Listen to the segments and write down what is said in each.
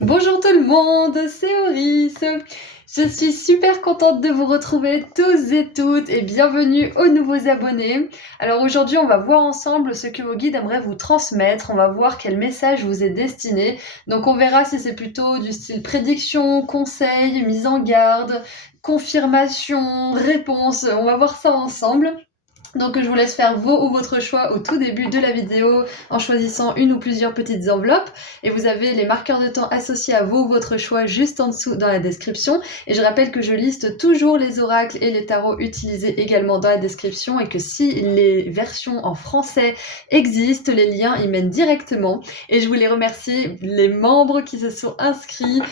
Bonjour tout le monde, c'est Auris. Je suis super contente de vous retrouver tous et toutes et bienvenue aux nouveaux abonnés. Alors aujourd'hui, on va voir ensemble ce que vos guides aimeraient vous transmettre. On va voir quel message vous est destiné. Donc on verra si c'est plutôt du style prédiction, conseil, mise en garde, confirmation, réponse. On va voir ça ensemble. Donc je vous laisse faire vos ou votre choix au tout début de la vidéo en choisissant une ou plusieurs petites enveloppes et vous avez les marqueurs de temps associés à vos ou votre choix juste en dessous dans la description et je rappelle que je liste toujours les oracles et les tarots utilisés également dans la description et que si les versions en français existent, les liens y mènent directement et je voulais remercier les membres qui se sont inscrits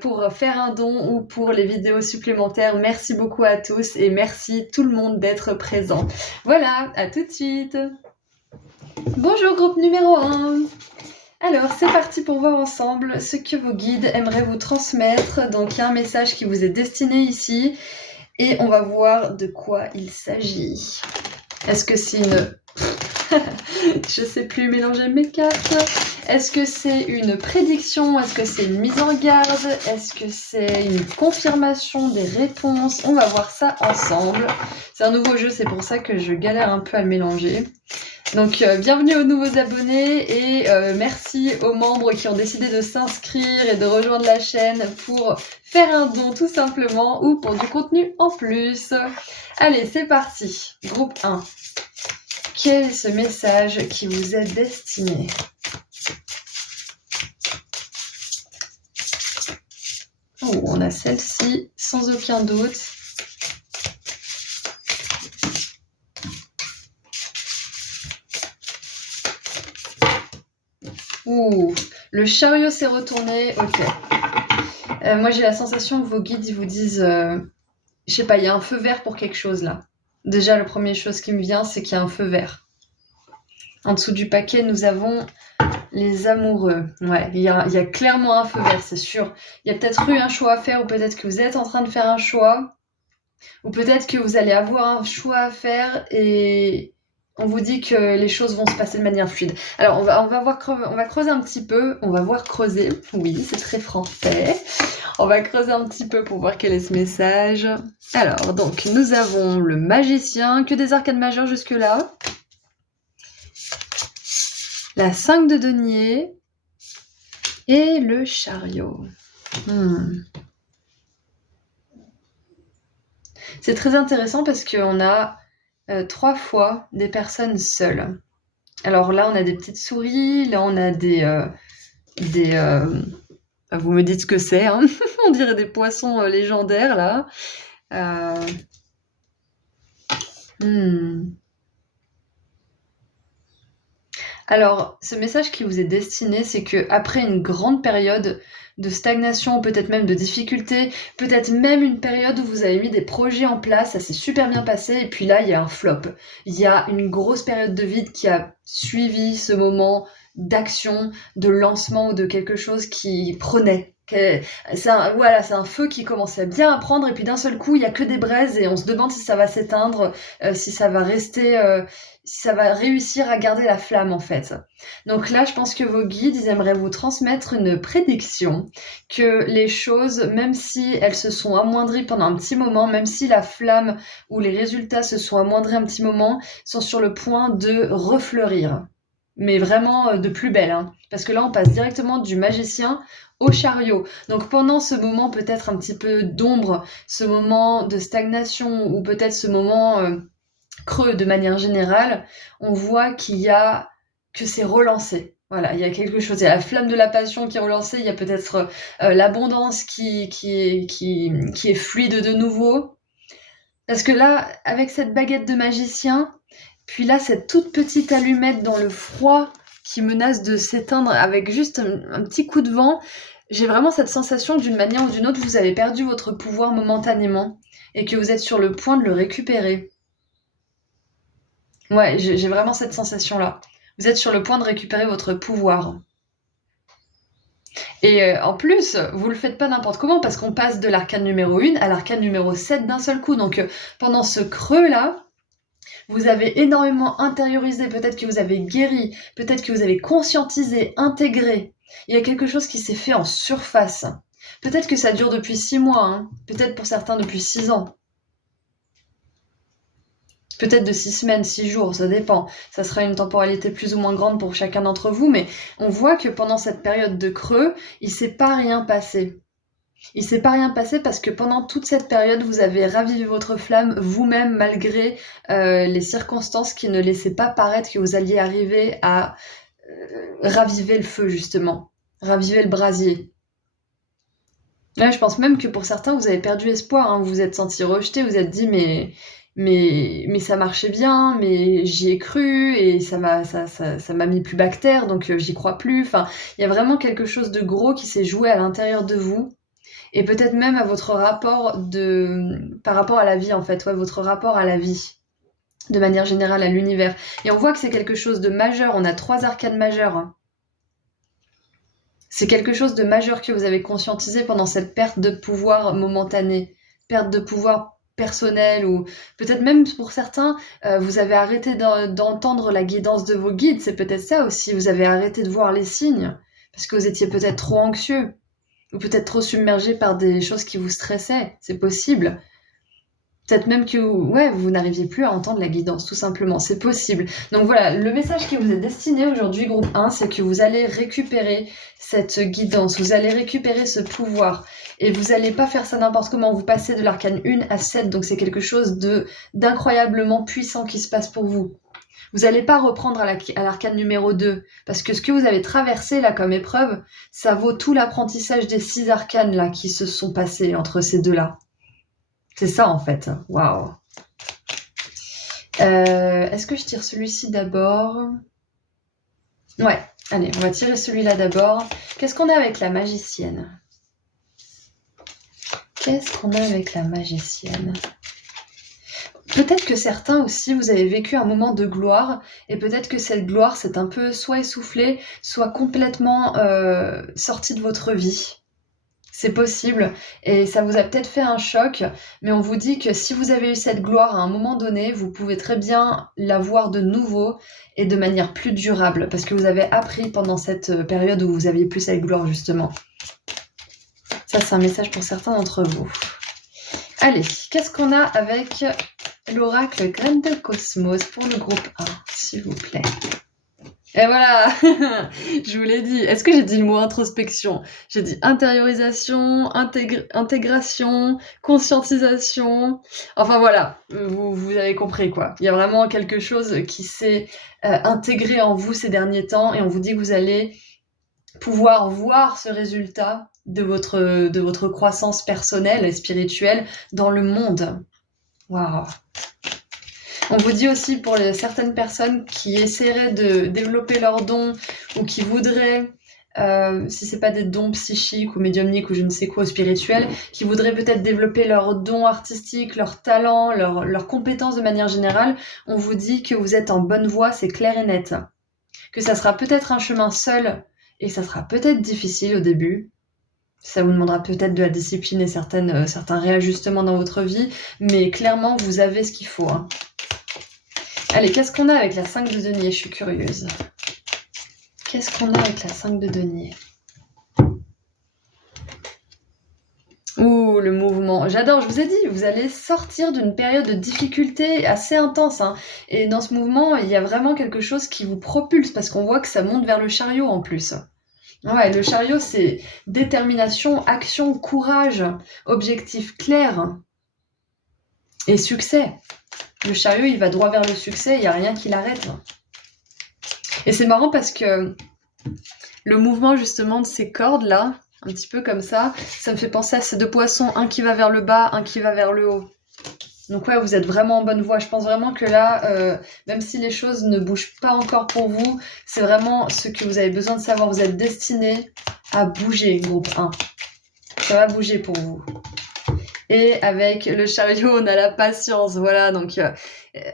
pour faire un don ou pour les vidéos supplémentaires. Merci beaucoup à tous et merci tout le monde d'être présent. Voilà, à tout de suite. Bonjour groupe numéro 1. Alors, c'est parti pour voir ensemble ce que vos guides aimeraient vous transmettre. Donc, il y a un message qui vous est destiné ici et on va voir de quoi il s'agit. Est-ce que c'est une... Je sais plus mélanger mes cartes. Est-ce que c'est une prédiction? Est-ce que c'est une mise en garde? Est-ce que c'est une confirmation des réponses? On va voir ça ensemble. C'est un nouveau jeu, c'est pour ça que je galère un peu à le mélanger. Donc bienvenue aux nouveaux abonnés et merci aux membres qui ont décidé de s'inscrire et de rejoindre la chaîne pour faire un don tout simplement ou pour du contenu en plus. Allez, c'est parti. Groupe 1. Quel est ce message qui vous est destiné? Oh, on a celle-ci sans aucun doute. Ouh, le chariot s'est retourné, ok. Moi j'ai la sensation que vos guides ils vous disent, je sais pas, il y a un feu vert pour quelque chose là. Déjà, la première chose qui me vient, c'est qu'il y a un feu vert. En dessous du paquet, nous avons les amoureux. Ouais, il y a clairement un feu vert, c'est sûr. Il y a peut-être eu un choix à faire, ou peut-être que vous êtes en train de faire un choix, ou peut-être que vous allez avoir un choix à faire et on vous dit que les choses vont se passer de manière fluide. Alors, on va creuser un petit peu. On va voir creuser. Oui, c'est très français. On va creuser un petit peu pour voir quel est ce message. Alors, donc, nous avons le magicien. Que des arcanes majeures jusque-là. La 5 de denier. Et le chariot. C'est très intéressant parce qu'on a 3 fois des personnes seules. Alors là, on a des petites souris. Là, on a vous me dites ce que c'est, hein. On dirait des poissons légendaires, là. Alors, ce message qui vous est destiné, c'est qu'après une grande période de stagnation, peut-être même de difficulté, peut-être même une période où vous avez mis des projets en place, ça s'est super bien passé, et puis là, il y a un flop. Il y a une grosse période de vide qui a suivi ce moment d'action, de lancement ou de quelque chose qui prenait. C'est un feu qui commençait bien à prendre et puis d'un seul coup il y a que des braises et on se demande si ça va s'éteindre, si ça va rester, si ça va réussir à garder la flamme en fait. Donc là je pense que vos guides ils aimeraient vous transmettre une prédiction que les choses, même si elles se sont amoindries pendant un petit moment, même si la flamme ou les résultats se sont amoindris un petit moment, sont sur le point de refleurir. Mais vraiment de plus belle, hein. Parce que là on passe directement du magicien au chariot. Donc pendant ce moment peut-être un petit peu d'ombre, ce moment de stagnation ou peut-être ce moment creux de manière générale, on voit que c'est relancé. Voilà, il y a quelque chose, il y a la flamme de la passion qui est relancée, il y a peut-être l'abondance qui est fluide de nouveau. Parce que là, avec cette baguette de magicien, puis là, cette toute petite allumette dans le froid qui menace de s'éteindre avec juste un petit coup de vent, j'ai vraiment cette sensation que d'une manière ou d'une autre, vous avez perdu votre pouvoir momentanément et que vous êtes sur le point de le récupérer. Ouais, j'ai vraiment cette sensation-là. Vous êtes sur le point de récupérer votre pouvoir. Et en plus, vous le faites pas n'importe comment parce qu'on passe de l'arcane numéro 1 à l'arcane numéro 7 d'un seul coup. Donc pendant ce creux-là, vous avez énormément intériorisé, peut-être que vous avez guéri, peut-être que vous avez conscientisé, intégré Il y a quelque chose qui s'est fait en surface. Peut-être que ça dure depuis 6 mois, hein. Peut-être pour certains depuis 6 ans. Peut-être de 6 semaines, 6 jours, ça dépend. Ça sera une temporalité plus ou moins grande pour chacun d'entre vous, mais on voit que pendant cette période de creux, il s'est pas rien passé. Il s'est pas rien passé parce que pendant toute cette période, vous avez ravivé votre flamme vous-même malgré les circonstances qui ne laissaient pas paraître que vous alliez arriver à raviver le feu, justement. Raviver le brasier. Là, je pense même que pour certains, vous avez perdu espoir, hein. Vous vous êtes senti rejeté, vous vous êtes dit mais ça marchait bien, mais j'y ai cru et ça m'a mis plus bactère, donc j'y crois plus. Enfin, il y a vraiment quelque chose de gros qui s'est joué à l'intérieur de vous et peut-être même à votre rapport par rapport à la vie en fait, ouais, votre rapport à la vie de manière générale à l'univers. Et on voit que c'est quelque chose de majeur. On a 3 arcanes majeures, hein. C'est quelque chose de majeur que vous avez conscientisé pendant cette perte de pouvoir momentanée, perte de pouvoir personnel ou peut-être même pour certains, vous avez arrêté d'entendre la guidance de vos guides, c'est peut-être ça aussi, vous avez arrêté de voir les signes parce que vous étiez peut-être trop anxieux ou peut-être trop submergé par des choses qui vous stressaient, c'est possible. Peut-être même que vous n'arriviez plus à entendre la guidance, tout simplement. C'est possible. Donc voilà, le message qui vous est destiné aujourd'hui, groupe 1, c'est que vous allez récupérer cette guidance, vous allez récupérer ce pouvoir. Et vous n'allez pas faire ça n'importe comment. Vous passez de l'arcane 1 à 7, donc c'est quelque chose d'incroyablement puissant qui se passe pour vous. Vous n'allez pas reprendre à l'arcane numéro 2, parce que ce que vous avez traversé là comme épreuve, ça vaut tout l'apprentissage des 6 arcanes là qui se sont passés entre ces deux-là. C'est ça en fait. Waouh. Est-ce que je tire celui-ci d'abord? Ouais, allez, on va tirer celui-là d'abord. Qu'est-ce qu'on a avec la magicienne? Qu'est-ce qu'on a avec la magicienne? Peut-être que certains aussi, vous avez vécu un moment de gloire, et peut-être que cette gloire s'est un peu soit essoufflée, soit complètement sortie de votre vie. C'est possible, et ça vous a peut-être fait un choc, mais on vous dit que si vous avez eu cette gloire à un moment donné, vous pouvez très bien la voir de nouveau et de manière plus durable, parce que vous avez appris pendant cette période où vous aviez plus cette gloire, justement. Ça, c'est un message pour certains d'entre vous. Allez, qu'est-ce qu'on a avec l'oracle Graine de Cosmos pour le groupe 1, s'il vous plaît? Et voilà, je vous l'ai dit. Est-ce que j'ai dit le mot introspection? J'ai dit intériorisation, intégration, conscientisation. Enfin voilà, vous avez compris quoi. Il y a vraiment quelque chose qui s'est intégré en vous ces derniers temps et on vous dit que vous allez pouvoir voir ce résultat de votre croissance personnelle et spirituelle dans le monde. Waouh! On vous dit aussi pour certaines personnes qui essaieraient de développer leurs dons ou qui voudraient, si c'est pas des dons psychiques ou médiumniques ou je ne sais quoi, spirituels, qui voudraient peut-être développer leurs dons artistiques, leurs talents, leurs compétences de manière générale, on vous dit que vous êtes en bonne voie, c'est clair et net. Que ça sera peut-être un chemin seul et ça sera peut-être difficile au début. Ça vous demandera peut-être de la discipline et certains réajustements dans votre vie, mais clairement, vous avez ce qu'il faut, hein. Allez, qu'est-ce qu'on a avec la 5 de denier? Je suis curieuse. Qu'est-ce qu'on a avec la 5 de denier? Ouh, le mouvement. J'adore, je vous ai dit, vous allez sortir d'une période de difficulté assez intense, hein. Et dans ce mouvement, il y a vraiment quelque chose qui vous propulse, parce qu'on voit que ça monte vers le chariot en plus. Ouais, le chariot, c'est détermination, action, courage, objectif clair et succès. Le chariot, il va droit vers le succès, il n'y a rien qui l'arrête. Et c'est marrant parce que le mouvement justement de ces cordes-là, un petit peu comme ça me fait penser à ces 2 poissons, un qui va vers le bas, un qui va vers le haut. Donc ouais, vous êtes vraiment en bonne voie. Je pense vraiment que là, même si les choses ne bougent pas encore pour vous, c'est vraiment ce que vous avez besoin de savoir. Vous êtes destiné à bouger, groupe 1. Ça va bouger pour vous. Et avec le chariot, on a la patience, voilà, donc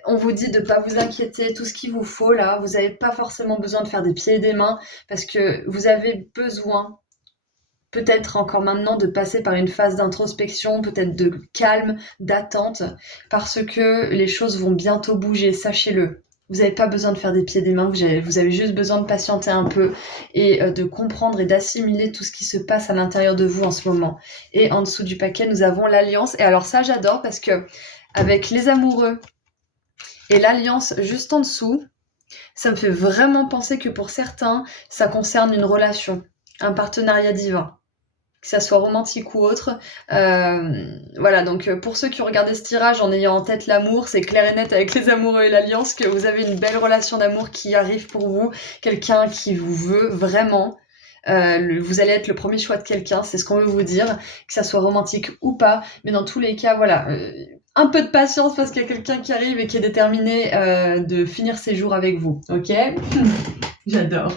on vous dit de ne pas vous inquiéter, tout ce qu'il vous faut là, vous n'avez pas forcément besoin de faire des pieds et des mains, parce que vous avez besoin, peut-être encore maintenant, de passer par une phase d'introspection, peut-être de calme, d'attente, parce que les choses vont bientôt bouger, sachez-le. Vous n'avez pas besoin de faire des pieds et des mains, vous avez juste besoin de patienter un peu et de comprendre et d'assimiler tout ce qui se passe à l'intérieur de vous en ce moment. Et en dessous du paquet, nous avons l'alliance. Et alors ça, j'adore parce que avec les amoureux et l'alliance juste en dessous, ça me fait vraiment penser que pour certains, ça concerne une relation, un partenariat divin, que ça soit romantique ou autre. Voilà, donc pour ceux qui ont regardé ce tirage en ayant en tête l'amour, c'est clair et net avec les amoureux et l'alliance que vous avez une belle relation d'amour qui arrive pour vous, quelqu'un qui vous veut vraiment. Vous allez être le premier choix de quelqu'un, c'est ce qu'on veut vous dire, que ça soit romantique ou pas, mais dans tous les cas, voilà, un peu de patience parce qu'il y a quelqu'un qui arrive et qui est déterminé de finir ses jours avec vous, ok? J'adore.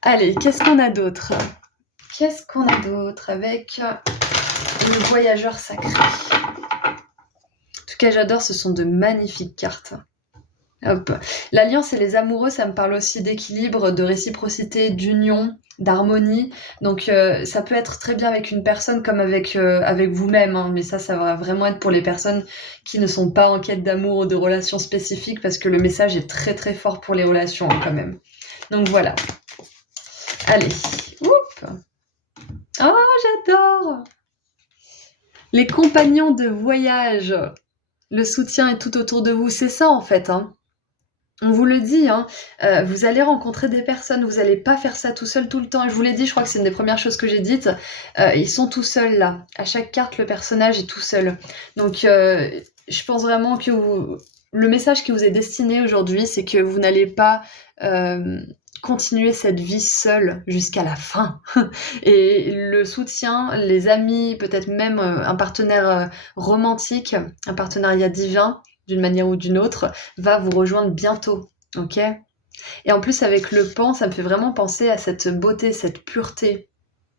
Allez, qu'est-ce qu'on a d'autre? Qu'est-ce qu'on a d'autre avec le voyageur sacré? En tout cas, j'adore, ce sont de magnifiques cartes. Hop. L'alliance et les amoureux, ça me parle aussi d'équilibre, de réciprocité, d'union, d'harmonie. Donc ça peut être très bien avec une personne comme avec vous-même, hein, mais ça va vraiment être pour les personnes qui ne sont pas en quête d'amour ou de relations spécifiques parce que le message est très très fort pour les relations hein, quand même. Donc voilà. Allez. Oups. Oh, j'adore! Les compagnons de voyage. Le soutien est tout autour de vous. C'est ça en fait, hein. On vous le dit, hein, vous allez rencontrer des personnes, vous n'allez pas faire ça tout seul tout le temps. Et je vous l'ai dit, je crois que c'est une des premières choses que j'ai dites. Ils sont tout seuls là. À chaque carte, le personnage est tout seul. Donc, je pense vraiment que le message qui vous est destiné aujourd'hui, c'est que vous n'allez pas continuer cette vie seule jusqu'à la fin. Et le soutien, les amis, peut-être même un partenaire romantique, un partenariat divin, d'une manière ou d'une autre, va vous rejoindre bientôt, ok? Et en plus, avec le pan, ça me fait vraiment penser à cette beauté, cette pureté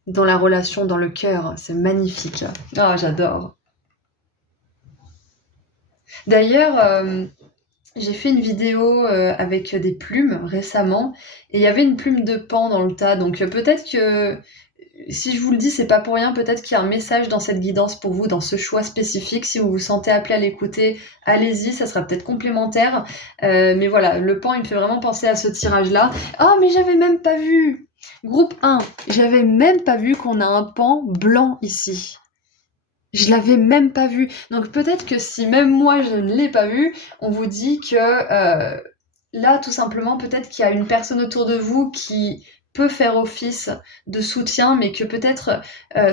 dans la relation, dans le cœur. C'est magnifique. Ah, j'adore. D'ailleurs, j'ai fait une vidéo avec des plumes récemment, et il y avait une plume de pan dans le tas, donc peut-être que si je vous le dis, c'est pas pour rien, peut-être qu'il y a un message dans cette guidance pour vous, dans ce choix spécifique. Si vous vous sentez appelé à l'écouter, allez-y, ça sera peut-être complémentaire. Mais voilà, le pan, il me fait vraiment penser à ce tirage-là. Oh, mais j'avais même pas vu! Groupe 1, j'avais même pas vu qu'on a un pan blanc ici. Je l'avais même pas vu. Donc peut-être que si même moi je ne l'ai pas vu, on vous dit que là, tout simplement, peut-être qu'il y a une personne autour de vous qui peut faire office de soutien, mais que peut-être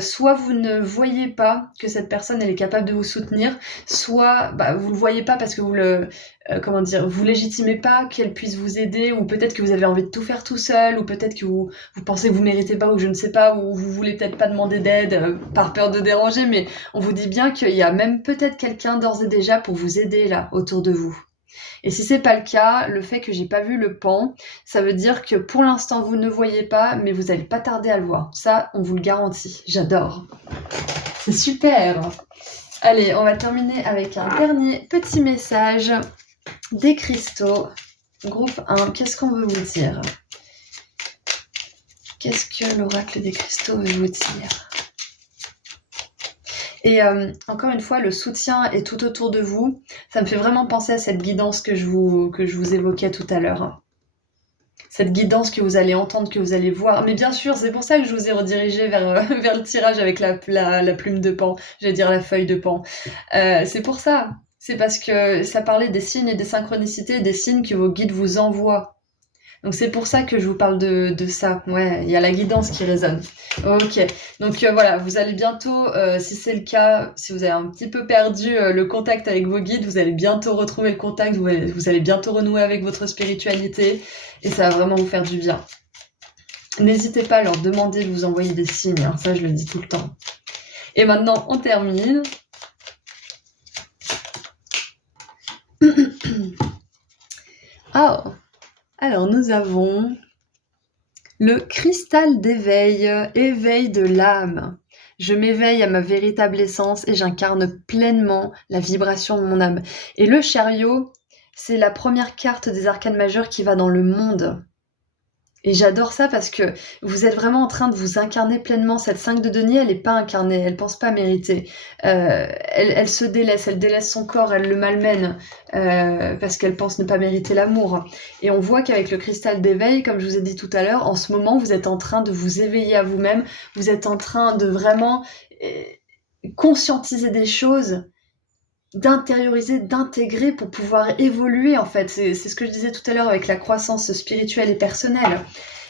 soit vous ne voyez pas que cette personne elle est capable de vous soutenir, soit vous le voyez pas parce que vous légitimez pas qu'elle puisse vous aider, ou peut-être que vous avez envie de tout faire tout seul, ou peut-être que vous pensez que vous méritez pas, ou je ne sais pas, ou vous voulez peut-être pas demander d'aide par peur de déranger, mais on vous dit bien qu'il y a même peut-être quelqu'un d'ores et déjà pour vous aider là autour de vous. Et si c'est pas le cas, le fait que j'ai pas vu le pan, ça veut dire que pour l'instant vous ne voyez pas, mais vous allez pas tarder à le voir. Ça, on vous le garantit. J'adore. C'est super. Allez, on va terminer avec un dernier petit message des cristaux. Groupe 1, qu'est-ce qu'on veut vous dire? Qu'est-ce que l'oracle des cristaux veut vous dire? Et encore une fois, le soutien est tout autour de vous. Ça me fait vraiment penser à cette guidance que je vous évoquais tout à l'heure. Cette guidance que vous allez entendre, que vous allez voir. Mais bien sûr, c'est pour ça que je vous ai redirigé vers le tirage avec la plume de pan. J'allais dire la feuille de pan. C'est pour ça. C'est parce que ça parlait des signes et des synchronicités, des signes que vos guides vous envoient. Donc c'est pour ça que je vous parle de ça. Ouais, il y a la guidance qui résonne. Ok, donc voilà, vous allez bientôt, si c'est le cas, si vous avez un petit peu perdu le contact avec vos guides, vous allez bientôt retrouver le contact, vous allez bientôt renouer avec votre spiritualité, et ça va vraiment vous faire du bien. N'hésitez pas à leur demander de vous envoyer des signes, hein, ça je le dis tout le temps. Et maintenant, on termine. Oh, alors nous avons le cristal d'éveil, éveil de l'âme. Je m'éveille à ma véritable essence et j'incarne pleinement la vibration de mon âme. Et le chariot, c'est la première carte des arcanes majeures qui va dans le monde. Et j'adore ça parce que vous êtes vraiment en train de vous incarner pleinement. Cette 5 de denier, elle n'est pas incarnée, elle pense pas mériter. Elle se délaisse, elle délaisse son corps, elle le malmène parce qu'elle pense ne pas mériter l'amour. Et on voit qu'avec le cristal d'éveil, comme je vous ai dit tout à l'heure, en ce moment, vous êtes en train de vous éveiller à vous-même, vous êtes en train de vraiment conscientiser des choses, d'intérioriser, d'intégrer pour pouvoir évoluer en fait. C'est ce que je disais tout à l'heure avec la croissance spirituelle et personnelle.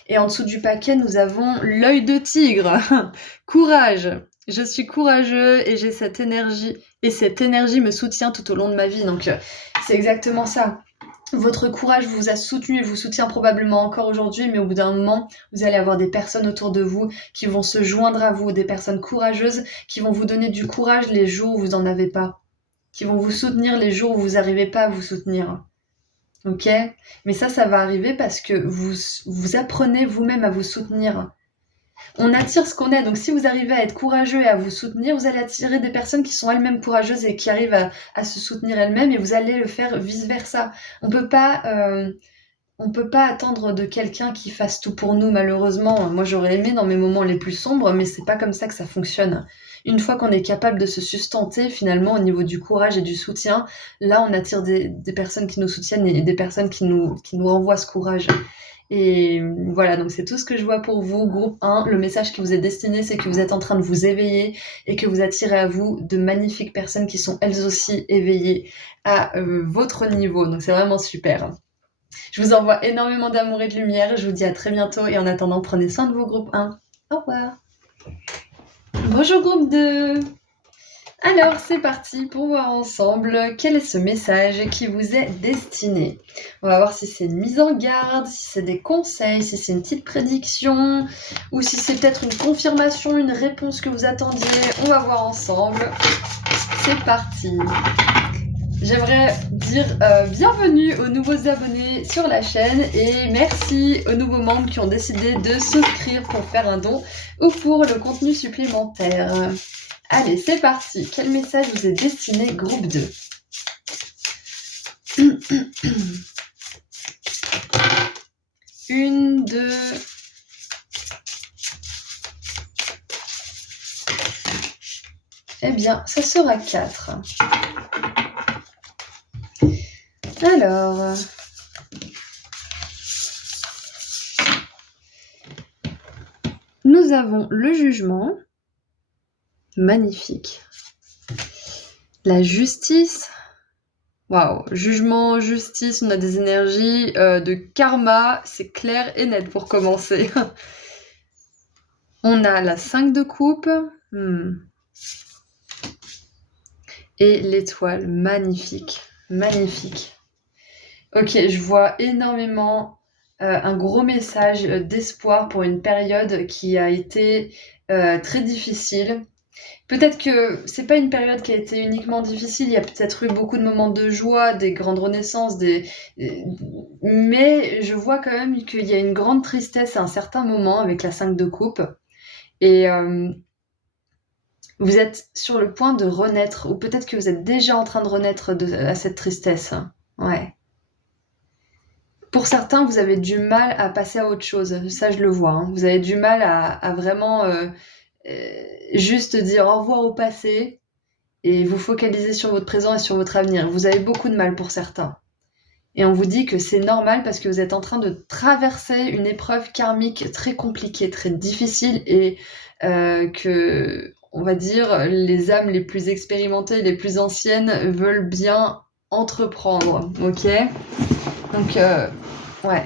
Et en dessous du paquet, nous avons l'œil de tigre. Courage. Je suis courageux et j'ai cette énergie. Et cette énergie me soutient tout au long de ma vie. Donc c'est exactement ça. Votre courage vous a soutenu et vous soutient probablement encore aujourd'hui, mais au bout d'un moment, vous allez avoir des personnes autour de vous qui vont se joindre à vous, des personnes courageuses qui vont vous donner du courage les jours où vous n'en avez pas, qui vont vous soutenir les jours où vous n'arrivez pas à vous soutenir. Ok ? Mais ça va arriver parce que vous apprenez vous-même à vous soutenir. On attire ce qu'on est. Donc si vous arrivez à être courageux et à vous soutenir, vous allez attirer des personnes qui sont elles-mêmes courageuses et qui arrivent à se soutenir elles-mêmes, et vous allez le faire vice-versa. On peut pas attendre de quelqu'un qui fasse tout pour nous, malheureusement. Moi, j'aurais aimé dans mes moments les plus sombres, mais c'est pas comme ça que ça fonctionne. Une fois qu'on est capable de se sustenter, finalement, au niveau du courage et du soutien, là, on attire des personnes qui nous soutiennent et des personnes qui nous renvoient ce courage. Et voilà, donc c'est tout ce que je vois pour vous. Groupe 1, le message qui vous est destiné, c'est que vous êtes en train de vous éveiller et que vous attirez à vous de magnifiques personnes qui sont elles aussi éveillées à votre niveau. Donc c'est vraiment super. Je vous envoie énormément d'amour et de lumière. Je vous dis à très bientôt et en attendant, prenez soin de vos groupe 1. Au revoir. Bonjour groupe 2. Alors c'est parti pour voir ensemble quel est ce message qui vous est destiné. On va voir si c'est une mise en garde, si c'est des conseils, si c'est une petite prédiction ou si c'est peut-être une confirmation, une réponse que vous attendiez. On va voir ensemble. C'est parti. J'aimerais dire bienvenue aux nouveaux abonnés sur la chaîne et merci aux nouveaux membres qui ont décidé de s'inscrire pour faire un don ou pour le contenu supplémentaire. Allez, c'est parti. Quel message vous est destiné, groupe 2? Une, deux... Eh bien, ça sera 4. Alors... Nous avons le jugement. Magnifique. La justice. Waouh, jugement, justice, on a des énergies de karma, c'est clair et net pour commencer. On a la 5 de coupe. Et l'étoile, magnifique, magnifique. Ok, je vois énormément un gros message d'espoir pour une période qui a été très difficile. Peut-être que c'est pas une période qui a été uniquement difficile, il y a peut-être eu beaucoup de moments de joie, des grandes renaissances, mais je vois quand même qu'il y a une grande tristesse à un certain moment avec la 5 de coupe. Et vous êtes sur le point de renaître, ou peut-être que vous êtes déjà en train de renaître à cette tristesse. Ouais. Pour certains, vous avez du mal à passer à autre chose, ça je le vois. Hein. Vous avez du mal à vraiment juste dire au revoir au passé et vous focaliser sur votre présent et sur votre avenir. Vous avez beaucoup de mal pour certains. Et on vous dit que c'est normal parce que vous êtes en train de traverser une épreuve karmique très compliquée, très difficile et que, on va dire, les âmes les plus expérimentées, les plus anciennes veulent bien entreprendre, ok ? Donc, ouais.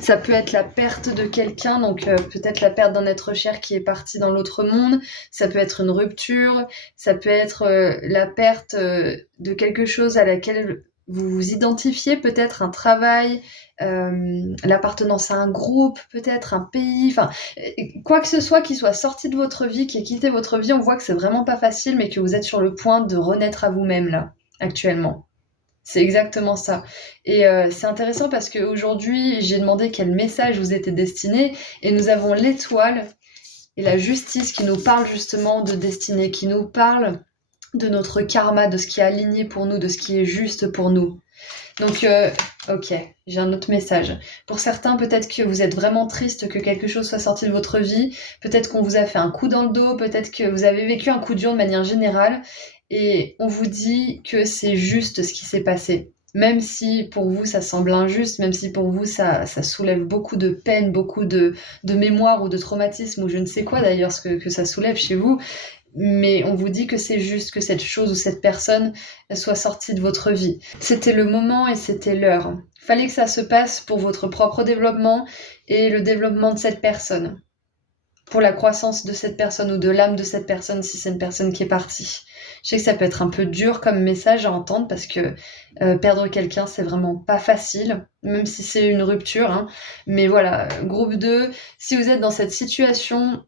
Ça peut être la perte de quelqu'un, donc peut-être la perte d'un être cher qui est parti dans l'autre monde. Ça peut être une rupture. Ça peut être la perte de quelque chose à laquelle vous vous identifiez, peut-être un travail, l'appartenance à un groupe, peut-être un pays, enfin, quoi que ce soit qui soit sorti de votre vie, qui ait quitté votre vie, on voit que c'est vraiment pas facile, mais que vous êtes sur le point de renaître à vous-même, là, actuellement. C'est exactement ça. Et c'est intéressant parce qu'aujourd'hui, j'ai demandé quel message vous était destiné, et nous avons l'étoile et la justice qui nous parle justement de destinée, qui nous parle de notre karma, de ce qui est aligné pour nous, de ce qui est juste pour nous. Donc, ok, j'ai un autre message. Pour certains, peut-être que vous êtes vraiment triste que quelque chose soit sorti de votre vie. Peut-être qu'on vous a fait un coup dans le dos. Peut-être que vous avez vécu un coup dur de manière générale. Et on vous dit que c'est juste ce qui s'est passé. Même si pour vous ça semble injuste, même si pour vous ça soulève beaucoup de peine, beaucoup de mémoire ou de traumatisme ou je ne sais quoi d'ailleurs ce que ça soulève chez vous, mais on vous dit que c'est juste que cette chose ou cette personne soit sortie de votre vie. C'était le moment et c'était l'heure. Fallait que ça se passe pour votre propre développement et le développement de cette personne. Pour la croissance de cette personne ou de l'âme de cette personne si c'est une personne qui est partie. Je sais que ça peut être un peu dur comme message à entendre parce que perdre quelqu'un c'est vraiment pas facile, même si c'est une rupture. Hein. Mais voilà, groupe 2, si vous êtes dans cette situation,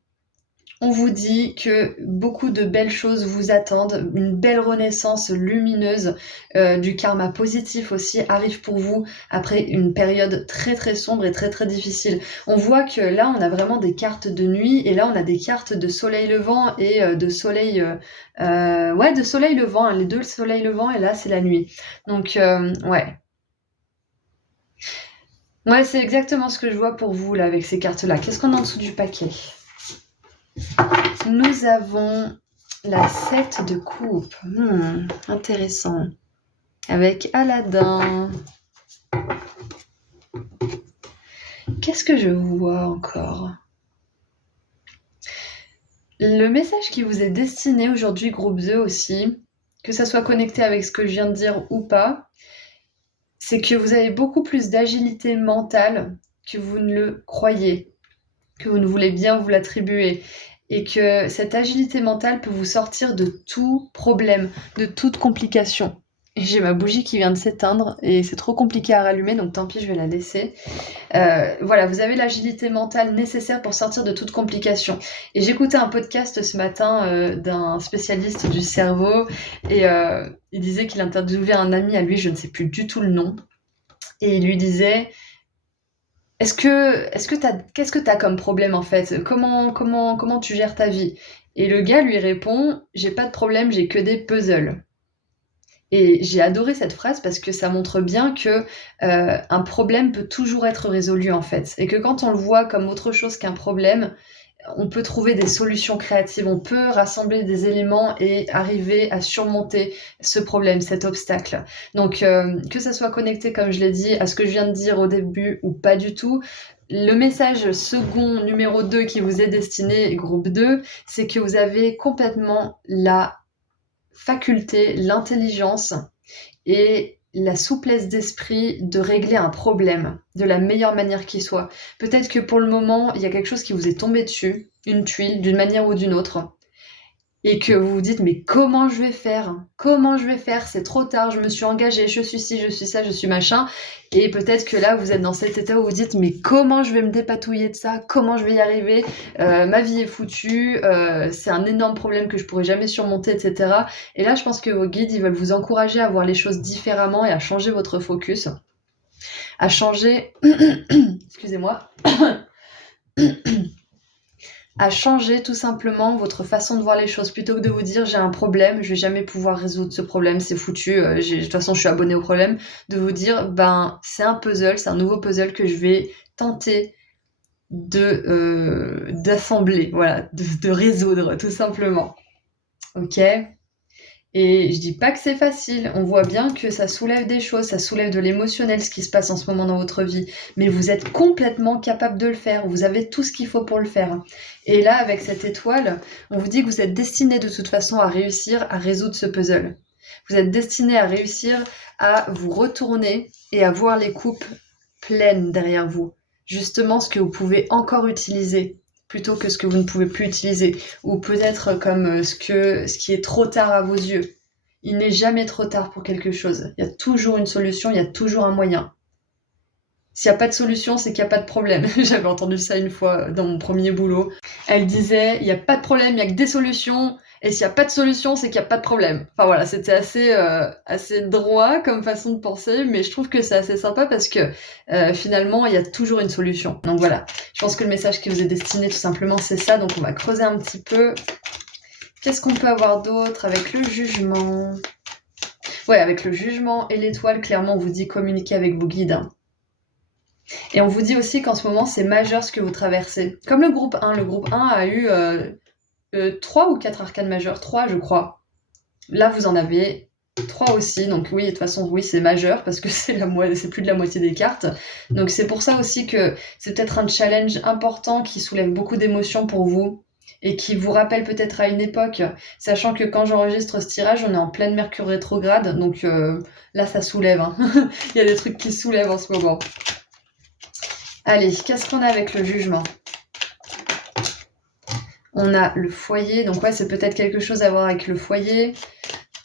on vous dit que beaucoup de belles choses vous attendent, une belle renaissance lumineuse, du karma positif aussi arrive pour vous après une période très très sombre et très très difficile. On voit que là on a vraiment des cartes de nuit et là on a des cartes de soleil levant et de soleil, de soleil levant, hein, les deux le soleil levant et là c'est la nuit. Donc ouais. Ouais, c'est exactement ce que je vois pour vous là avec ces cartes-là. Qu'est-ce qu'on a en dessous du paquet ? Nous avons la 7 de coupe. Intéressant. Avec Aladdin. Qu'est-ce que je vois encore ? Le message qui vous est destiné aujourd'hui, groupe 2 aussi, que ça soit connecté avec ce que je viens de dire ou pas, c'est que vous avez beaucoup plus d'agilité mentale que vous ne le croyez, que vous ne voulez bien vous l'attribuer. Et que cette agilité mentale peut vous sortir de tout problème, de toute complication. Et j'ai ma bougie qui vient de s'éteindre et c'est trop compliqué à rallumer, donc tant pis, je vais la laisser. Voilà, vous avez l'agilité mentale nécessaire pour sortir de toute complication. Et j'écoutais un podcast ce matin d'un spécialiste du cerveau et il disait qu'il interviewait un ami à lui, je ne sais plus du tout le nom, et il lui disait... qu'est-ce que t'as comme problème en fait ? Comment tu gères ta vie ? Et le gars lui répond, j'ai pas de problème, j'ai que des puzzles. Et j'ai adoré cette phrase parce que ça montre bien que un problème peut toujours être résolu en fait. Et que quand on le voit comme autre chose qu'un problème, on peut trouver des solutions créatives, on peut rassembler des éléments et arriver à surmonter ce problème, cet obstacle. Donc, que ça soit connecté, comme je l'ai dit, à ce que je viens de dire au début ou pas du tout, le message second, numéro 2 qui vous est destiné, groupe 2, c'est que vous avez complètement la faculté, l'intelligence et la souplesse d'esprit de régler un problème de la meilleure manière qui soit. Peut-être que pour le moment, il y a quelque chose qui vous est tombé dessus, une tuile, d'une manière ou d'une autre, et que vous vous dites, mais comment je vais faire ? Comment je vais faire ? C'est trop tard, je me suis engagée, je suis ci, je suis ça, je suis machin. Et peut-être que là, vous êtes dans cet état où vous dites, mais comment je vais me dépatouiller de ça ? Comment je vais y arriver ? Ma vie est foutue, c'est un énorme problème que je pourrai jamais surmonter, etc. Et là, je pense que vos guides, ils veulent vous encourager à voir les choses différemment et à changer votre focus. À changer... Excusez-moi. À changer tout simplement votre façon de voir les choses. Plutôt que de vous dire j'ai un problème, je vais jamais pouvoir résoudre ce problème, c'est foutu, de toute façon je suis abonnée au problème, de vous dire ben c'est un puzzle, c'est un nouveau puzzle que je vais tenter d'assembler, voilà, de résoudre tout simplement. Ok ? Et je dis pas que c'est facile, on voit bien que ça soulève des choses, ça soulève de l'émotionnel ce qui se passe en ce moment dans votre vie, mais vous êtes complètement capable de le faire, vous avez tout ce qu'il faut pour le faire. Et là, avec cette étoile, on vous dit que vous êtes destiné de toute façon à réussir à résoudre ce puzzle. Vous êtes destiné à réussir à vous retourner et à voir les coupes pleines derrière vous. Justement, ce que vous pouvez encore utiliser plutôt que ce que vous ne pouvez plus utiliser, ou peut-être comme ce qui est trop tard à vos yeux. Il n'est jamais trop tard pour quelque chose. Il y a toujours une solution, il y a toujours un moyen. S'il n'y a pas de solution, c'est qu'il n'y a pas de problème. J'avais entendu ça une fois dans mon premier boulot. Elle disait, il n'y a pas de problème, il n'y a que des solutions, et s'il n'y a pas de solution, c'est qu'il n'y a pas de problème. Enfin voilà, c'était assez droit comme façon de penser, mais je trouve que c'est assez sympa parce que finalement, il y a toujours une solution. Donc voilà, je pense que le message qui vous est destiné, tout simplement, c'est ça. Donc on va creuser un petit peu. Qu'est-ce qu'on peut avoir d'autre avec le jugement ? Ouais, avec le jugement et l'étoile, clairement, on vous dit communiquer avec vos guides, hein. Et on vous dit aussi qu'en ce moment, c'est majeur ce que vous traversez. Comme le groupe 1. Le groupe 1 a eu 3 ou 4 arcanes majeurs. 3, je crois. Là, vous en avez 3 aussi. Donc oui, de toute façon, oui, c'est majeur parce que c'est plus de la moitié des cartes. Donc c'est pour ça aussi que c'est peut-être un challenge important qui soulève beaucoup d'émotions pour vous et qui vous rappelle peut-être à une époque, sachant que quand j'enregistre ce tirage, on est en pleine Mercure rétrograde. Donc là, ça soulève, hein. Il y a des trucs qui soulèvent en ce moment. Allez, qu'est-ce qu'on a avec le jugement? On a le foyer, donc ouais, c'est peut-être quelque chose à voir avec le foyer.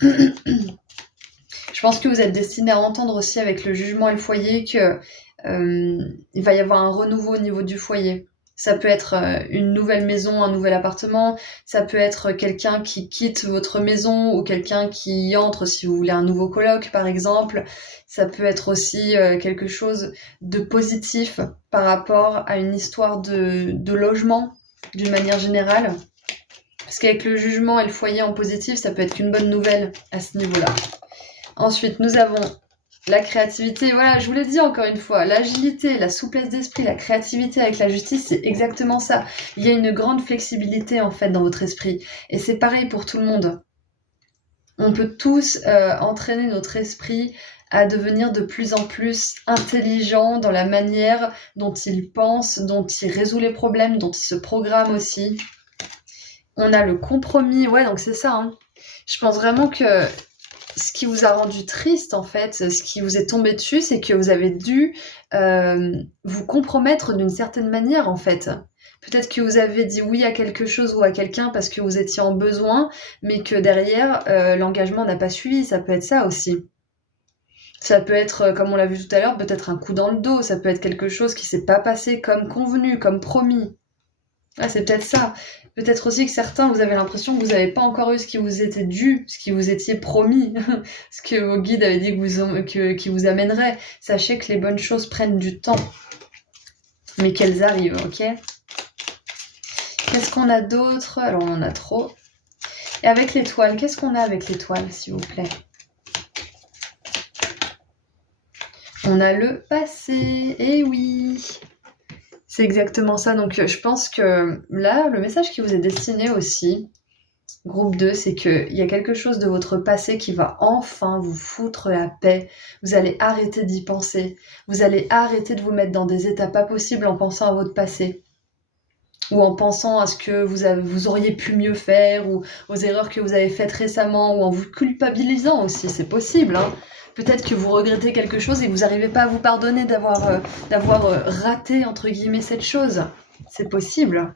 Je pense que vous êtes destiné à entendre aussi avec le jugement et le foyer que il va y avoir un renouveau au niveau du foyer. Ça peut être une nouvelle maison, un nouvel appartement, ça peut être quelqu'un qui quitte votre maison ou quelqu'un qui y entre si vous voulez un nouveau coloc par exemple. Ça peut être aussi quelque chose de positif par rapport à une histoire de logement d'une manière générale. Parce qu'avec le jugement et le foyer en positif, ça peut être qu'une bonne nouvelle à ce niveau-là. Ensuite, nous avons la créativité. Voilà, je vous l'ai dit encore une fois, l'agilité, la souplesse d'esprit, la créativité avec la justice, c'est exactement ça. Il y a une grande flexibilité en fait dans votre esprit. Et c'est pareil pour tout le monde. On peut tous entraîner notre esprit à devenir de plus en plus intelligent dans la manière dont il pense, dont il résout les problèmes, dont il se programme aussi. On a le compromis, ouais, donc c'est ça, hein. Je pense vraiment que ce qui vous a rendu triste, en fait, ce qui vous est tombé dessus, c'est que vous avez dû vous compromettre d'une certaine manière, en fait. Peut-être que vous avez dit oui à quelque chose ou à quelqu'un parce que vous étiez en besoin, mais que derrière, l'engagement n'a pas suivi. Ça peut être ça aussi. Ça peut être, comme on l'a vu tout à l'heure, peut-être un coup dans le dos. Ça peut être quelque chose qui s'est pas passé comme convenu, comme promis. Ah, c'est peut-être ça. Peut-être aussi que certains, vous avez l'impression que vous n'avez pas encore eu ce qui vous était dû, ce qui vous étiez promis, ce que vos guides avaient dit qui vous amènerait. Sachez que les bonnes choses prennent du temps, mais qu'elles arrivent, ok? Qu'est-ce qu'on a d'autre? Alors, on en a trop. Et avec l'étoile, qu'est-ce qu'on a avec l'étoile, s'il vous plaît? On a le passé, eh oui! C'est exactement ça. Donc, je pense que là, le message qui vous est destiné aussi, groupe 2, c'est qu'il y a quelque chose de votre passé qui va enfin vous foutre la paix. Vous allez arrêter d'y penser. Vous allez arrêter de vous mettre dans des états pas possibles en pensant à votre passé. Ou en pensant à ce que vous auriez pu mieux faire, ou aux erreurs que vous avez faites récemment, ou en vous culpabilisant aussi, c'est possible, hein. Peut-être que vous regrettez quelque chose et vous n'arrivez pas à vous pardonner d'avoir raté, entre guillemets, cette chose. C'est possible.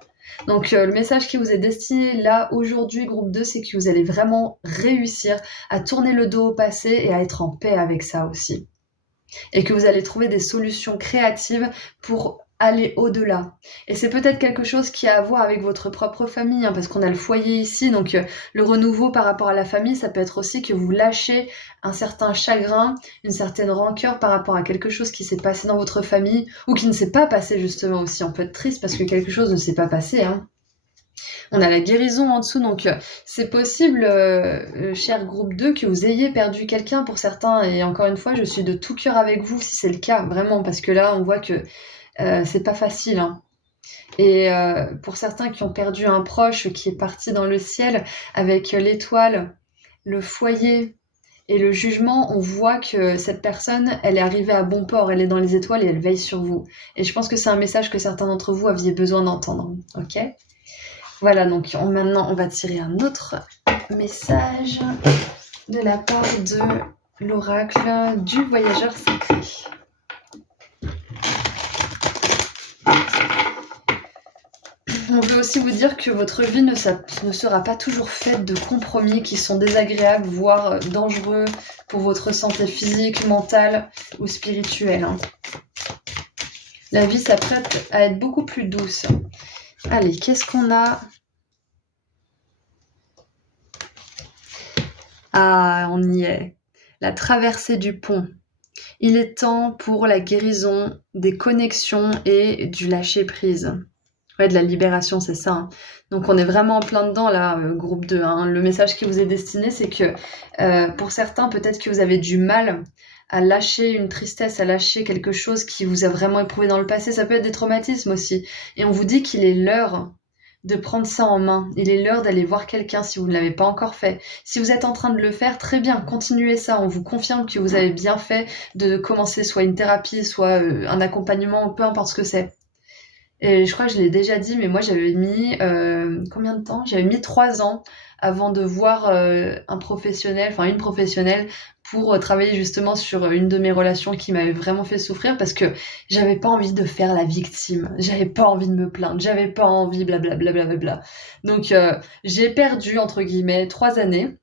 Donc le message qui vous est destiné là, aujourd'hui, groupe 2, c'est que vous allez vraiment réussir à tourner le dos au passé et à être en paix avec ça aussi. Et que vous allez trouver des solutions créatives pour aller au-delà. Et c'est peut-être quelque chose qui a à voir avec votre propre famille, hein, parce qu'on a le foyer ici, donc le renouveau par rapport à la famille, ça peut être aussi que vous lâchez un certain chagrin, une certaine rancœur par rapport à quelque chose qui s'est passé dans votre famille, ou qui ne s'est pas passé justement aussi. On peut être triste parce que quelque chose ne s'est pas passé, hein. On a la guérison en dessous, donc c'est possible, cher groupe 2, que vous ayez perdu quelqu'un pour certains, et encore une fois, je suis de tout cœur avec vous si c'est le cas, vraiment, parce que là, on voit que c'est pas facile, hein. Et pour certains qui ont perdu un proche qui est parti dans le ciel, avec l'étoile, le foyer et le jugement, on voit que cette personne, elle est arrivée à bon port, elle est dans les étoiles et elle veille sur vous. Et je pense que c'est un message que certains d'entre vous aviez besoin d'entendre, ok? Voilà, donc maintenant, on va tirer un autre message de la part de l'oracle du voyageur sacré. On veut aussi vous dire que votre vie ne sera pas toujours faite de compromis qui sont désagréables, voire dangereux pour votre santé physique, mentale ou spirituelle, hein. La vie s'apprête à être beaucoup plus douce. Allez, qu'est-ce qu'on a? Ah, on y est. La traversée du pont. Il est temps pour la guérison des connexions et du lâcher-prise. Ouais, de la libération, c'est ça, hein. Donc on est vraiment en plein dedans là, groupe 2, hein. Le message qui vous est destiné, c'est que, pour certains, peut-être que vous avez du mal à lâcher une tristesse, à lâcher quelque chose qui vous a vraiment éprouvé dans le passé. Ça peut être des traumatismes aussi et on vous dit qu'il est l'heure de prendre ça en main. Il est l'heure d'aller voir quelqu'un si vous ne l'avez pas encore fait. Si vous êtes en train de le faire, très bien, continuez ça. On vous confirme que vous avez bien fait de commencer soit une thérapie, soit, un accompagnement, peu importe ce que c'est. Et je crois que je l'ai déjà dit, mais moi j'avais mis combien de temps? J'avais mis 3 ans avant de voir un professionnel, enfin une professionnelle, pour travailler justement sur une de mes relations qui m'avait vraiment fait souffrir parce que j'avais pas envie de faire la victime, j'avais pas envie de me plaindre, j'avais pas envie blablabla. Bla bla bla bla. Donc j'ai perdu entre guillemets 3 années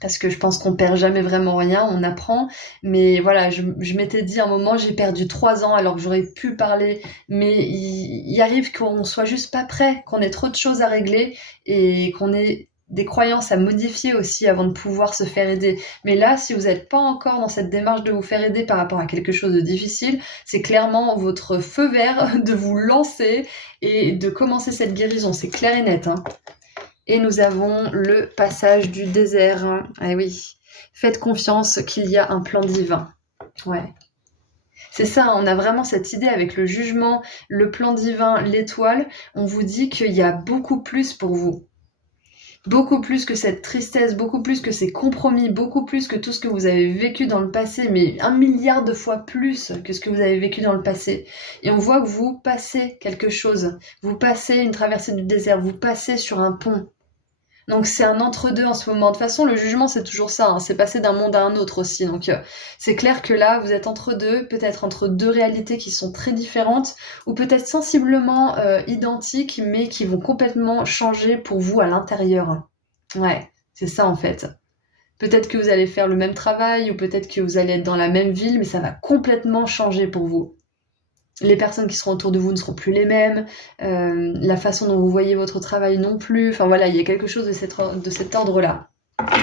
parce que je pense qu'on perd jamais vraiment rien, on apprend. Mais voilà, je m'étais dit à un moment, j'ai perdu 3 ans alors que j'aurais pu parler, mais il arrive qu'on soit juste pas prêt, qu'on ait trop de choses à régler et qu'on ait des croyances à modifier aussi avant de pouvoir se faire aider. Mais là, si vous n'êtes pas encore dans cette démarche de vous faire aider par rapport à quelque chose de difficile, c'est clairement votre feu vert de vous lancer et de commencer cette guérison. C'est clair et net, hein. Et nous avons le passage du désert. Ah oui, faites confiance qu'il y a un plan divin. Ouais. C'est ça, on a vraiment cette idée avec le jugement, le plan divin, l'étoile. On vous dit qu'il y a beaucoup plus pour vous. Beaucoup plus que cette tristesse, beaucoup plus que ces compromis, beaucoup plus que tout ce que vous avez vécu dans le passé, mais 1 milliard de fois plus que ce que vous avez vécu dans le passé. Et on voit que vous passez quelque chose. Vous passez une traversée du désert, vous passez sur un pont. Donc c'est un entre-deux en ce moment. De toute façon, le jugement, c'est toujours ça, hein. C'est passer d'un monde à un autre aussi. Donc c'est clair que là, vous êtes entre deux, peut-être entre deux réalités qui sont très différentes, ou peut-être sensiblement identiques, mais qui vont complètement changer pour vous à l'intérieur. Ouais, c'est ça en fait. Peut-être que vous allez faire le même travail, ou peut-être que vous allez être dans la même ville, mais ça va complètement changer pour vous. Les personnes qui seront autour de vous ne seront plus les mêmes, la façon dont vous voyez votre travail non plus. Enfin voilà, il y a quelque chose de cet ordre-là.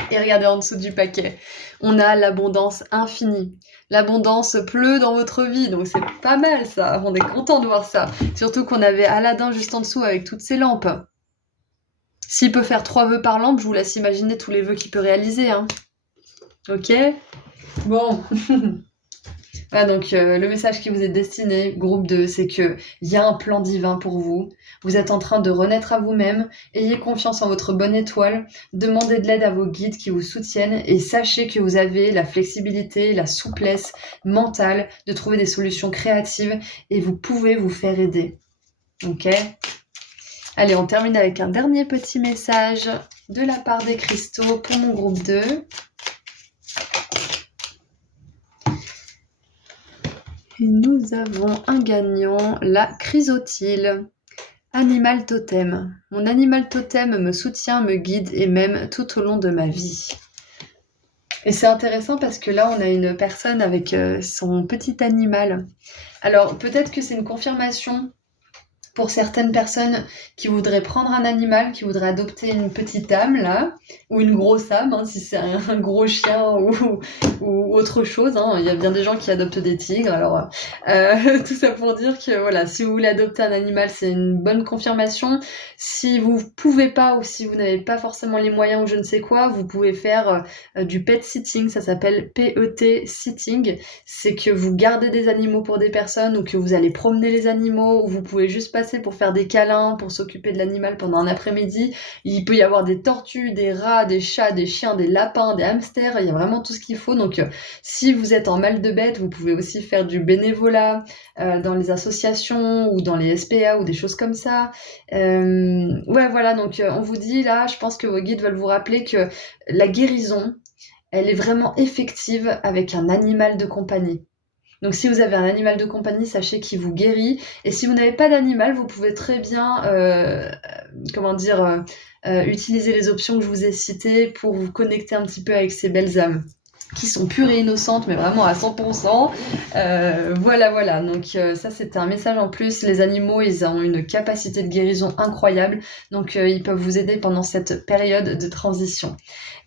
Et regardez en dessous du paquet, on a l'abondance infinie. L'abondance pleut dans votre vie, donc c'est pas mal ça. On est content de voir ça. Surtout qu'on avait Aladdin juste en dessous avec toutes ses lampes. S'il peut faire 3 vœux par lampe, je vous laisse imaginer tous les vœux qu'il peut réaliser, hein. Ok? Bon. Voilà, donc le message qui vous est destiné, groupe 2, c'est qu'il y a un plan divin pour vous. Vous êtes en train de renaître à vous-même. Ayez confiance en votre bonne étoile. Demandez de l'aide à vos guides qui vous soutiennent et sachez que vous avez la flexibilité, la souplesse mentale de trouver des solutions créatives et vous pouvez vous faire aider. Ok? Allez, on termine avec un dernier petit message de la part des cristaux pour mon groupe 2. Et nous avons un gagnant, la chrysotile. Animal totem. Mon animal totem me soutient, me guide et m'aime tout au long de ma vie. Et c'est intéressant parce que là, on a une personne avec son petit animal. Alors, peut-être que c'est une confirmation pour certaines personnes qui voudraient prendre un animal, qui voudraient adopter une petite âme, là, ou une grosse âme, hein, si c'est un gros chien ou autre chose, hein. Il y a bien des gens qui adoptent des tigres, alors tout ça pour dire que voilà, si vous voulez adopter un animal, c'est une bonne confirmation. Si vous pouvez pas ou si vous n'avez pas forcément les moyens ou je ne sais quoi, vous pouvez faire du pet sitting, ça s'appelle PET sitting. C'est que vous gardez des animaux pour des personnes ou que vous allez promener les animaux ou vous pouvez juste passer pour faire des câlins, pour s'occuper de l'animal pendant un après-midi. Il peut y avoir des tortues, des rats, des chats, des chiens, des lapins, des hamsters, il y a vraiment tout ce qu'il faut. Donc si vous êtes en mal de bête, vous pouvez aussi faire du bénévolat dans les associations ou dans les SPA ou des choses comme ça. Ouais, voilà, donc on vous dit là, je pense que vos guides veulent vous rappeler que la guérison, elle est vraiment effective avec un animal de compagnie. Donc si vous avez un animal de compagnie, sachez qu'il vous guérit. Et si vous n'avez pas d'animal, vous pouvez très bien utiliser les options que je vous ai citées pour vous connecter un petit peu avec ces belles âmes. qui sont pures et innocentes, mais vraiment à 100%. Voilà. Donc ça, c'était un message en plus. Les animaux, ils ont une capacité de guérison incroyable. Donc ils peuvent vous aider pendant cette période de transition.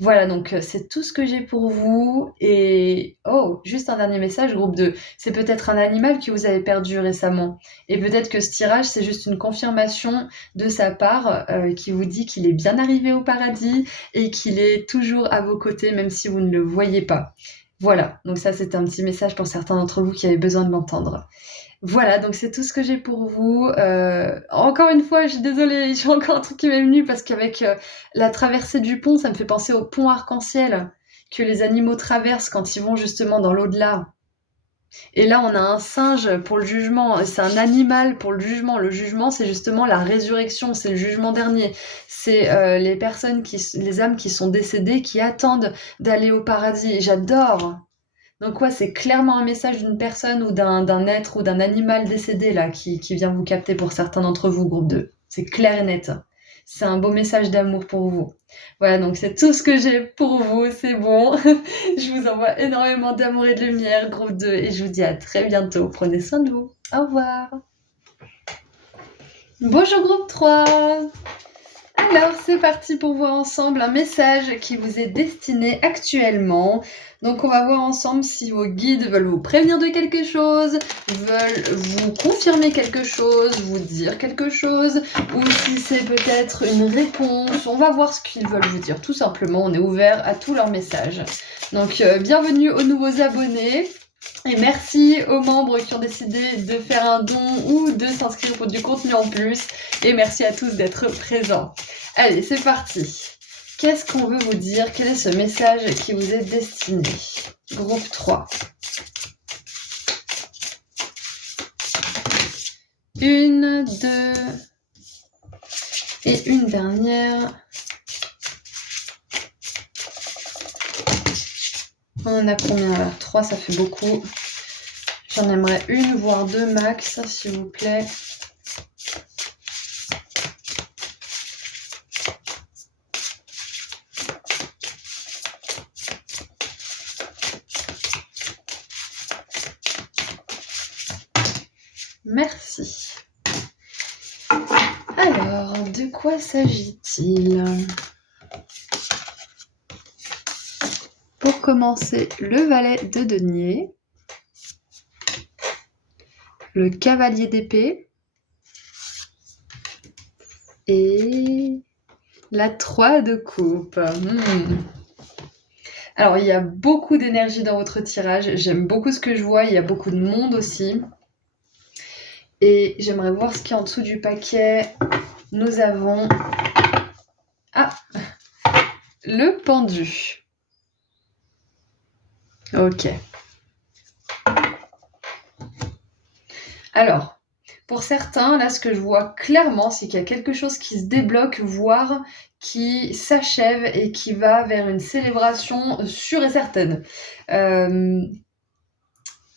Voilà, donc c'est tout ce que j'ai pour vous. Et oh, juste un dernier message, groupe 2. C'est peut-être un animal que vous avez perdu récemment. Et peut-être que ce tirage, c'est juste une confirmation de sa part qui vous dit qu'il est bien arrivé au paradis et qu'il est toujours à vos côtés, même si vous ne le voyez pas. Voilà, donc ça c'est un petit message pour certains d'entre vous qui avaient besoin de l'entendre. Voilà, donc c'est tout ce que j'ai pour vous. Encore une fois, je suis désolée, j'ai encore un truc qui m'est venu parce qu'avec la traversée du pont, ça me fait penser au pont arc-en-ciel que les animaux traversent quand ils vont justement dans l'au-delà. Et là, on a un singe pour le jugement, c'est un animal pour le jugement. Le jugement, c'est justement la résurrection, c'est le jugement dernier. C'est les personnes, les âmes qui sont décédées, qui attendent d'aller au paradis. Et j'adore. Donc ouais, c'est clairement un message d'une personne ou d'un être ou d'un animal décédé là qui vient vous capter pour certains d'entre vous, groupe 2. C'est clair et net. C'est un beau message d'amour pour vous. Voilà, donc c'est tout ce que j'ai pour vous, c'est bon. Je vous envoie énormément d'amour et de lumière, groupe 2, et je vous dis à très bientôt. Prenez soin de vous. Au revoir. Bonjour groupe 3. Alors, c'est parti pour voir ensemble un message qui vous est destiné actuellement. Donc, on va voir ensemble si vos guides veulent vous prévenir de quelque chose, veulent vous confirmer quelque chose, vous dire quelque chose, ou si c'est peut-être une réponse. On va voir ce qu'ils veulent vous dire. Tout simplement, on est ouvert à tous leurs messages. Donc, bienvenue aux nouveaux abonnés. Et merci aux membres qui ont décidé de faire un don ou de s'inscrire pour du contenu en plus. Et merci à tous d'être présents. Allez, c'est parti. Qu'est-ce qu'on veut vous dire? Quel est ce message qui vous est destiné? Groupe 3. Une, deux et une dernière. On en a combien là? 3, ça fait beaucoup. J'en aimerais une, voire 2 max, s'il vous plaît. Merci. Alors, de quoi s'agit-il? Pour commencer, le valet de denier, le cavalier d'épée et la 3 de coupe. Alors, il y a beaucoup d'énergie dans votre tirage. J'aime beaucoup ce que je vois. Il y a beaucoup de monde aussi. Et j'aimerais voir ce qu'il y a en dessous du paquet. Nous avons... Ah, le pendu. Ok. Alors, pour certains, là, ce que je vois clairement, c'est qu'il y a quelque chose qui se débloque, voire qui s'achève et qui va vers une célébration sûre et certaine.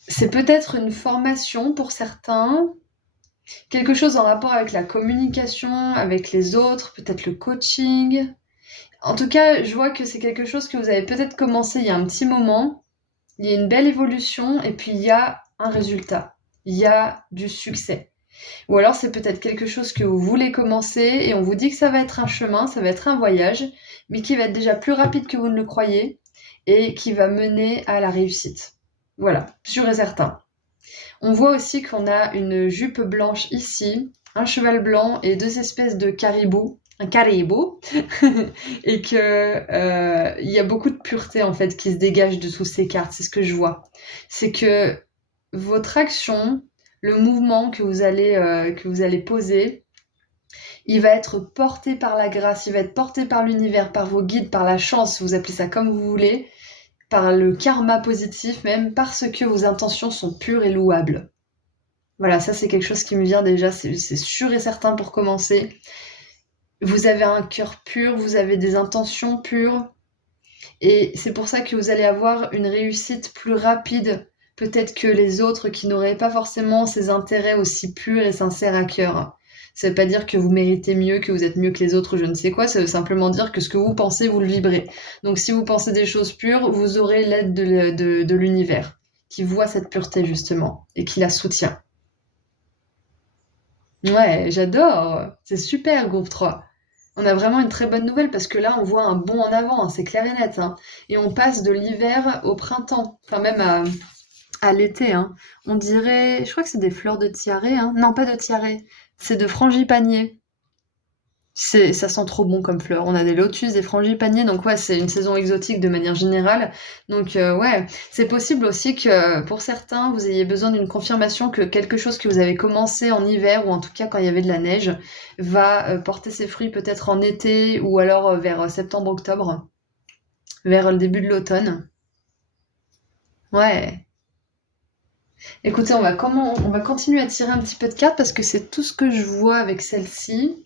C'est peut-être une formation pour certains, quelque chose en rapport avec la communication, avec les autres, peut-être le coaching. En tout cas, je vois que c'est quelque chose que vous avez peut-être commencé il y a un petit moment. Il y a une belle évolution et puis il y a un résultat. Il y a du succès. Ou alors c'est peut-être quelque chose que vous voulez commencer et on vous dit que ça va être un chemin, ça va être un voyage, mais qui va être déjà plus rapide que vous ne le croyez et qui va mener à la réussite. Voilà, sûr et certain. On voit aussi qu'on a une jupe blanche ici, un cheval blanc et 2 espèces de caribous. Un caribou, et que il y a beaucoup de pureté en fait qui se dégage de toutes ces cartes, c'est ce que je vois. C'est que votre action, le mouvement que vous allez poser, il va être porté par la grâce, il va être porté par l'univers, par vos guides, par la chance, vous appelez ça comme vous voulez, par le karma positif même, parce que vos intentions sont pures et louables. Voilà, ça c'est quelque chose qui me vient déjà, c'est sûr et certain pour commencer. Vous avez un cœur pur, vous avez des intentions pures, et c'est pour ça que vous allez avoir une réussite plus rapide, peut-être que les autres qui n'auraient pas forcément ces intérêts aussi purs et sincères à cœur. Ça veut pas dire que vous méritez mieux, que vous êtes mieux que les autres, je ne sais quoi. Ça veut simplement dire que ce que vous pensez, vous le vibrez. Donc si vous pensez des choses pures, vous aurez l'aide de l'univers, qui voit cette pureté justement, et qui la soutient. Ouais, j'adore. C'est super, groupe 3. On a vraiment une très bonne nouvelle parce que là, on voit un bond en avant, hein, c'est clair et net, hein. Et on passe de l'hiver au printemps, enfin même à l'été, hein. On dirait, je crois que c'est des fleurs de tiaré, hein. Non, pas de tiaré, c'est de frangipanier. Ça sent trop bon comme fleur. On a des lotus, des frangipaniers, donc ouais, c'est une saison exotique de manière générale. Donc ouais, c'est possible aussi que pour certains, vous ayez besoin d'une confirmation que quelque chose que vous avez commencé en hiver, ou en tout cas quand il y avait de la neige, va porter ses fruits peut-être en été, ou alors vers septembre-octobre, vers le début de l'automne. Ouais. Écoutez, on va continuer à tirer un petit peu de cartes parce que c'est tout ce que je vois avec celle-ci.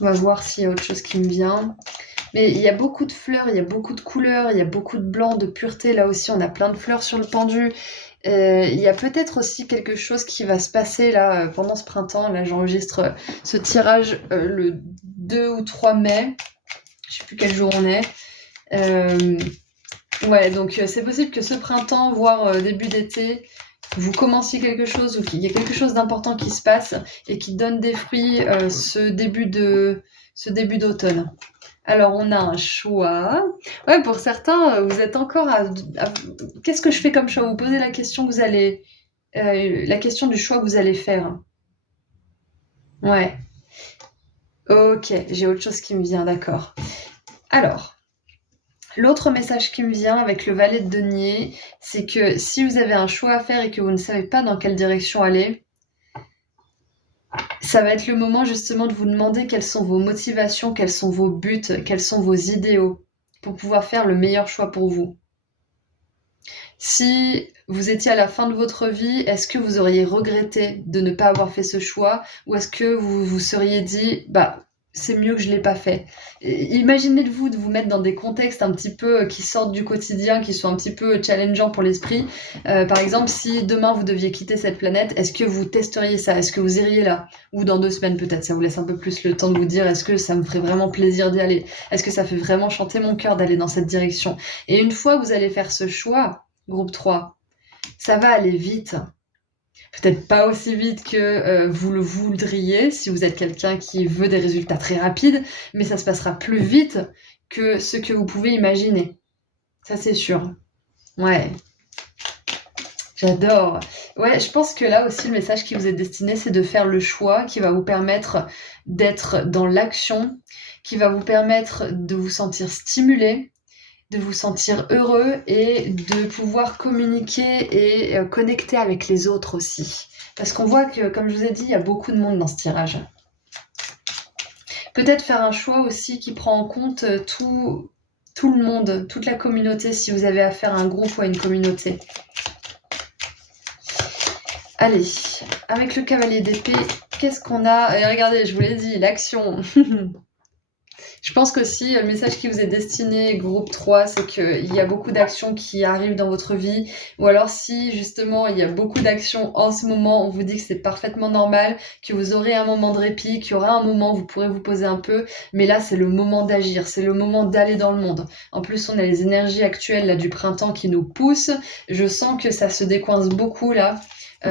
On va voir s'il y a autre chose qui me vient. Mais il y a beaucoup de fleurs, il y a beaucoup de couleurs, il y a beaucoup de blanc, de pureté. Là aussi, on a plein de fleurs sur le pendu. Il y a peut-être aussi quelque chose qui va se passer là pendant ce printemps. Là, j'enregistre ce tirage le 2 ou 3 mai. Je sais plus quel jour on est. Ouais, donc c'est possible que ce printemps, voire début d'été, vous commenciez quelque chose ou qu'il y ait quelque chose d'important qui se passe et qui donne des fruits ce début d'automne. Alors, on a un choix. Ouais, pour certains, vous êtes encore qu'est-ce que je fais comme choix? Vous posez la question que vous allez, la question du choix que vous allez faire. Ouais. Ok, j'ai autre chose qui me vient, d'accord. Alors, l'autre message qui me vient avec le valet de denier, c'est que si vous avez un choix à faire et que vous ne savez pas dans quelle direction aller, ça va être le moment justement de vous demander quelles sont vos motivations, quels sont vos buts, quels sont vos idéaux pour pouvoir faire le meilleur choix pour vous. Si vous étiez à la fin de votre vie, est-ce que vous auriez regretté de ne pas avoir fait ce choix ou est-ce que vous vous seriez dit, bah, c'est mieux que je ne l'ai pas fait. Imaginez-vous de vous mettre dans des contextes un petit peu qui sortent du quotidien, qui sont un petit peu challengeants pour l'esprit. Par exemple, si demain vous deviez quitter cette planète, est-ce que vous testeriez ça? Est-ce que vous iriez là? Ou dans 2 semaines peut-être, ça vous laisse un peu plus le temps de vous dire, est-ce que ça me ferait vraiment plaisir d'y aller? Est-ce que ça fait vraiment chanter mon cœur d'aller dans cette direction? Et une fois que vous allez faire ce choix, groupe 3, ça va aller vite. Peut-être pas aussi vite que vous le voudriez si vous êtes quelqu'un qui veut des résultats très rapides, mais ça se passera plus vite que ce que vous pouvez imaginer. Ça, c'est sûr. Ouais, j'adore. Ouais, je pense que là aussi, le message qui vous est destiné, c'est de faire le choix qui va vous permettre d'être dans l'action, qui va vous permettre de vous sentir stimulé, de vous sentir heureux et de pouvoir communiquer et connecter avec les autres aussi. Parce qu'on voit que, comme je vous ai dit, il y a beaucoup de monde dans ce tirage. Peut-être faire un choix aussi qui prend en compte tout le monde, toute la communauté, si vous avez affaire à un groupe ou à une communauté. Allez, avec le cavalier d'épée, qu'est-ce qu'on a? Et regardez, je vous l'ai dit, l'action. Je pense qu'aussi, le message qui vous est destiné, groupe 3, c'est qu'il y a beaucoup d'actions qui arrivent dans votre vie. Ou alors si, justement, il y a beaucoup d'actions en ce moment, on vous dit que c'est parfaitement normal, que vous aurez un moment de répit, qu'il y aura un moment où vous pourrez vous poser un peu. Mais là, c'est le moment d'agir, c'est le moment d'aller dans le monde. En plus, on a les énergies actuelles là, du printemps qui nous poussent. Je sens que ça se décoince beaucoup là,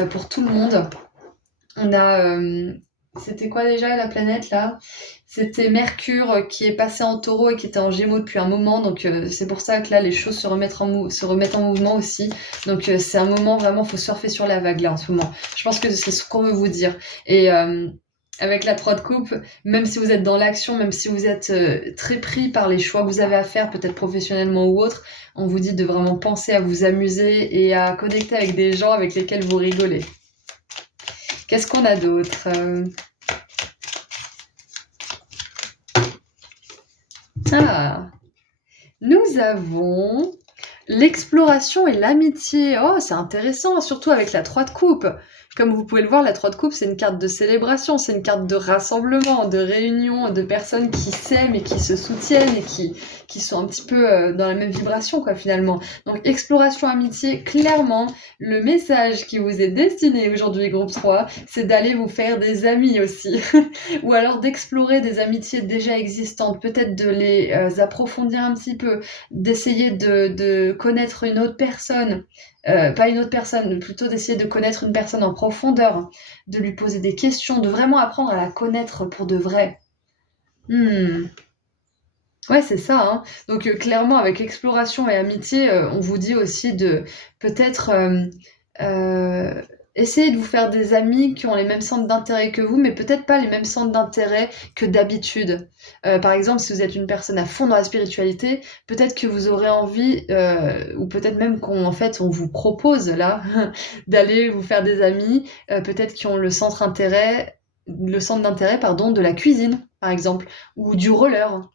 pour tout le monde. On a... c'était quoi déjà la planète là? C'était Mercure qui est passé en taureau et qui était en gémeaux depuis un moment. Donc c'est pour ça que là les choses se remettent en mouvement aussi. Donc c'est un moment vraiment, faut surfer sur la vague là en ce moment. Je pense que c'est ce qu'on veut vous dire. Et avec la 3 de coupe, même si vous êtes dans l'action, même si vous êtes très pris par les choix que vous avez à faire, peut-être professionnellement ou autre, on vous dit de vraiment penser à vous amuser et à connecter avec des gens avec lesquels vous rigolez. Qu'est-ce qu'on a d'autre? Ah, nous avons L'exploration et l'amitié, oh, c'est intéressant, surtout avec la 3 de coupe. Comme vous pouvez le voir, la 3 de coupe, c'est une carte de célébration, c'est une carte de rassemblement, de réunion, de personnes qui s'aiment et qui se soutiennent et qui sont un petit peu dans la même vibration, quoi, finalement. Donc, exploration, amitié, clairement, le message qui vous est destiné aujourd'hui, groupe 3, c'est d'aller vous faire des amis aussi. Ou alors d'explorer des amitiés déjà existantes, peut-être de les approfondir un petit peu, d'essayer de connaître une autre personne, pas une autre personne, mais plutôt d'essayer de connaître une personne en profondeur, de lui poser des questions, de vraiment apprendre à la connaître pour de vrai. Ouais, c'est ça, hein. Donc clairement, avec exploration et amitié, on vous dit aussi de peut-être essayer de vous faire des amis qui ont les mêmes centres d'intérêt que vous, mais peut-être pas les mêmes centres d'intérêt que d'habitude. Par exemple, si vous êtes une personne à fond dans la spiritualité, peut-être que vous aurez envie, ou peut-être même en fait, on vous propose là, d'aller vous faire des amis, peut-être qui ont le centre d'intérêt, pardon, de la cuisine, par exemple, ou du roller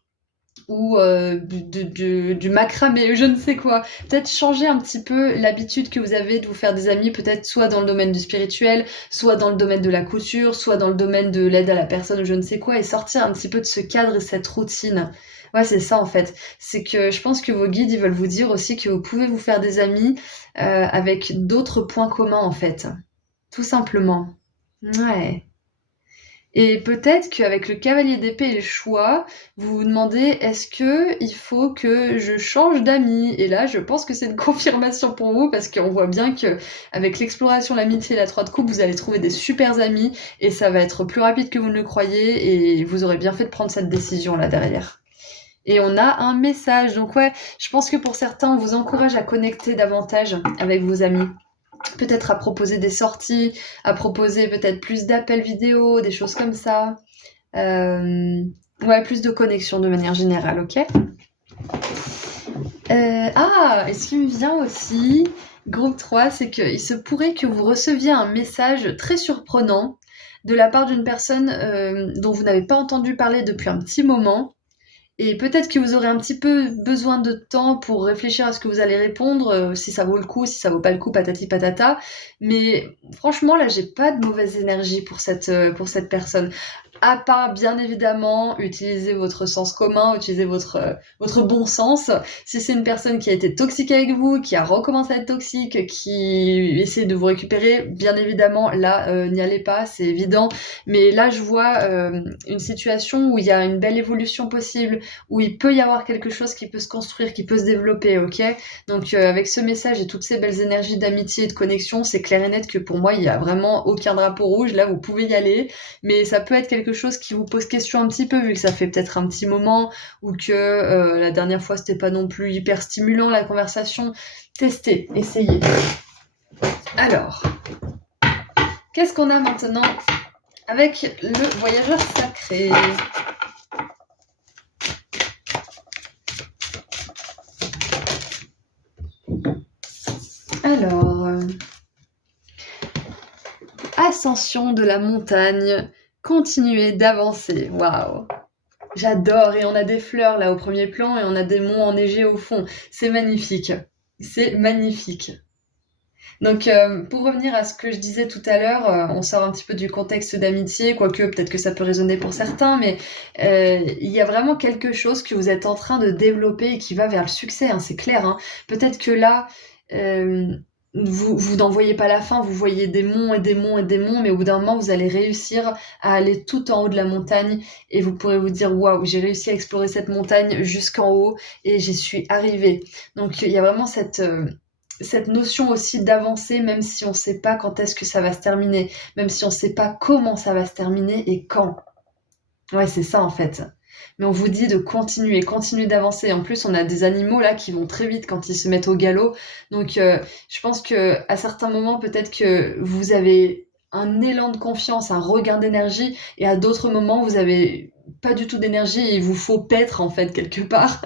ou du macramé, je ne sais quoi. Peut-être changer un petit peu l'habitude que vous avez de vous faire des amis, peut-être soit dans le domaine du spirituel, soit dans le domaine de la couture, soit dans le domaine de l'aide à la personne, je ne sais quoi, et sortir un petit peu de ce cadre et cette routine. Ouais, c'est ça en fait. C'est que je pense que vos guides, ils veulent vous dire aussi que vous pouvez vous faire des amis avec d'autres points communs en fait. Tout simplement. Ouais. Et peut-être qu'avec le cavalier d'épée et le choix, vous vous demandez est-ce que il faut que je change d'amis? Et là, je pense que c'est une confirmation pour vous parce qu'on voit bien que avec l'exploration, l'amitié et la 3 de coupe, vous allez trouver des super amis et ça va être plus rapide que vous ne le croyez et vous aurez bien fait de prendre cette décision là derrière. Et on a un message. Donc ouais, je pense que pour certains, on vous encourage à connecter davantage avec vos amis. Peut-être à proposer des sorties, à proposer peut-être plus d'appels vidéo, des choses comme ça. Ouais, plus de connexion de manière générale, ok. Et ce qui me vient aussi, groupe 3, c'est qu'il se pourrait que vous receviez un message très surprenant de la part d'une personne dont vous n'avez pas entendu parler depuis un petit moment. Et peut-être que vous aurez un petit peu besoin de temps pour réfléchir à ce que vous allez répondre, si ça vaut le coup, si ça vaut pas le coup, patati patata. Mais franchement, là, j'ai pas de mauvaise énergie pour cette personne. À part, bien évidemment, utiliser votre sens commun, utiliser votre bon sens. Si c'est une personne qui a été toxique avec vous, qui a recommencé à être toxique, qui essaie de vous récupérer, bien évidemment, là, n'y allez pas, c'est évident. Mais là, je vois une situation où il y a une belle évolution possible, où il peut y avoir quelque chose qui peut se construire, qui peut se développer, ok? Donc avec ce message et toutes ces belles énergies d'amitié et de connexion, c'est clair et net que pour moi, il n'y a vraiment aucun drapeau rouge. Là, vous pouvez y aller, mais ça peut être quelque chose qui vous pose question un petit peu, vu que ça fait peut-être un petit moment, ou que la dernière fois, c'était pas non plus hyper stimulant la conversation. Testez, essayez. Alors, qu'est-ce qu'on a maintenant avec le voyageur sacré? Alors, ascension de la montagne, continuer d'avancer. Waouh! J'adore, et on a des fleurs là au premier plan et on a des monts enneigés au fond. C'est magnifique. C'est magnifique. Donc, pour revenir à ce que je disais tout à l'heure, on sort un petit peu du contexte d'amitié, quoique peut-être que ça peut résonner pour certains, mais il y a vraiment quelque chose que vous êtes en train de développer et qui va vers le succès, hein, c'est clair, hein. Peut-être que là, vous n'en voyez pas la fin, vous voyez des monts et des monts et des monts, mais au bout d'un moment, vous allez réussir à aller tout en haut de la montagne et vous pourrez vous dire waouh, j'ai réussi à explorer cette montagne jusqu'en haut et j'y suis arrivée. Donc il y a vraiment cette notion aussi d'avancer, même si on ne sait pas quand est-ce que ça va se terminer, même si on ne sait pas comment ça va se terminer et quand. Ouais, c'est ça en fait. Mais on vous dit de continuer d'avancer. En plus, on a des animaux là qui vont très vite quand ils se mettent au galop. Donc, je pense que à certains moments, peut-être que vous avez un élan de confiance, un regain d'énergie, et à d'autres moments, vous avez pas du tout d'énergie et il vous faut paître en fait quelque part.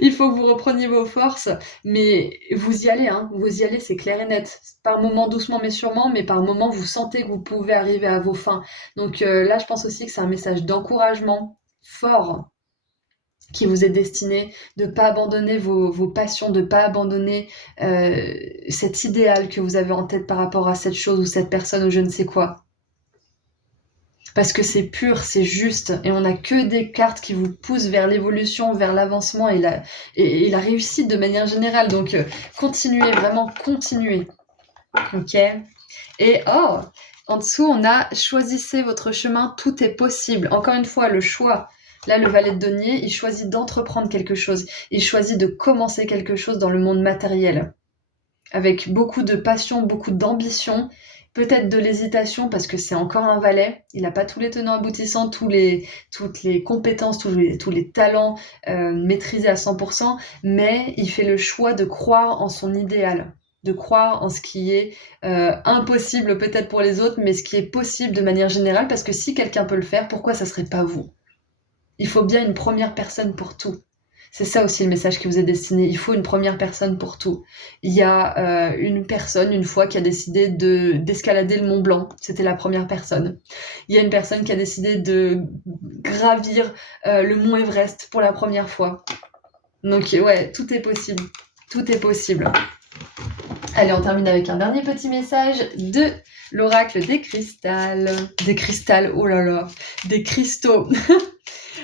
Il faut que vous repreniez vos forces, mais vous y allez, hein. Vous y allez, c'est clair et net. Par moments doucement mais sûrement, mais par moments vous sentez que vous pouvez arriver à vos fins. Donc là, je pense aussi que c'est un message d'encouragement fort. qui vous est destiné, de ne pas abandonner vos passions, de ne pas abandonner cet idéal que vous avez en tête par rapport à cette chose ou cette personne ou je ne sais quoi. Parce que c'est pur, c'est juste, et on n'a que des cartes qui vous poussent vers l'évolution, vers l'avancement et la réussite de manière générale. Donc continuez, vraiment continuez. Ok. Et en dessous, on a choisissez votre chemin, tout est possible. Encore une fois, le choix. Là, le valet de denier, il choisit d'entreprendre quelque chose. Il choisit de commencer quelque chose dans le monde matériel. Avec beaucoup de passion, beaucoup d'ambition, peut-être de l'hésitation parce que c'est encore un valet. Il n'a pas tous les tenants aboutissants, toutes les compétences, tous les talents maîtrisés à 100%, mais il fait le choix de croire en son idéal, de croire en ce qui est impossible peut-être pour les autres, mais ce qui est possible de manière générale, parce que si quelqu'un peut le faire, pourquoi ça serait pas vous? Il faut bien une première personne pour tout. C'est ça aussi le message qui vous est destiné. Il faut une première personne pour tout. Il y a une personne, une fois, qui a décidé d'escalader le Mont Blanc. C'était la première personne. Il y a une personne qui a décidé de gravir le Mont Everest pour la première fois. Donc ouais, tout est possible. Tout est possible. Allez, on termine avec un dernier petit message de l'oracle des cristals. Des cristals, oh là là, des cristaux.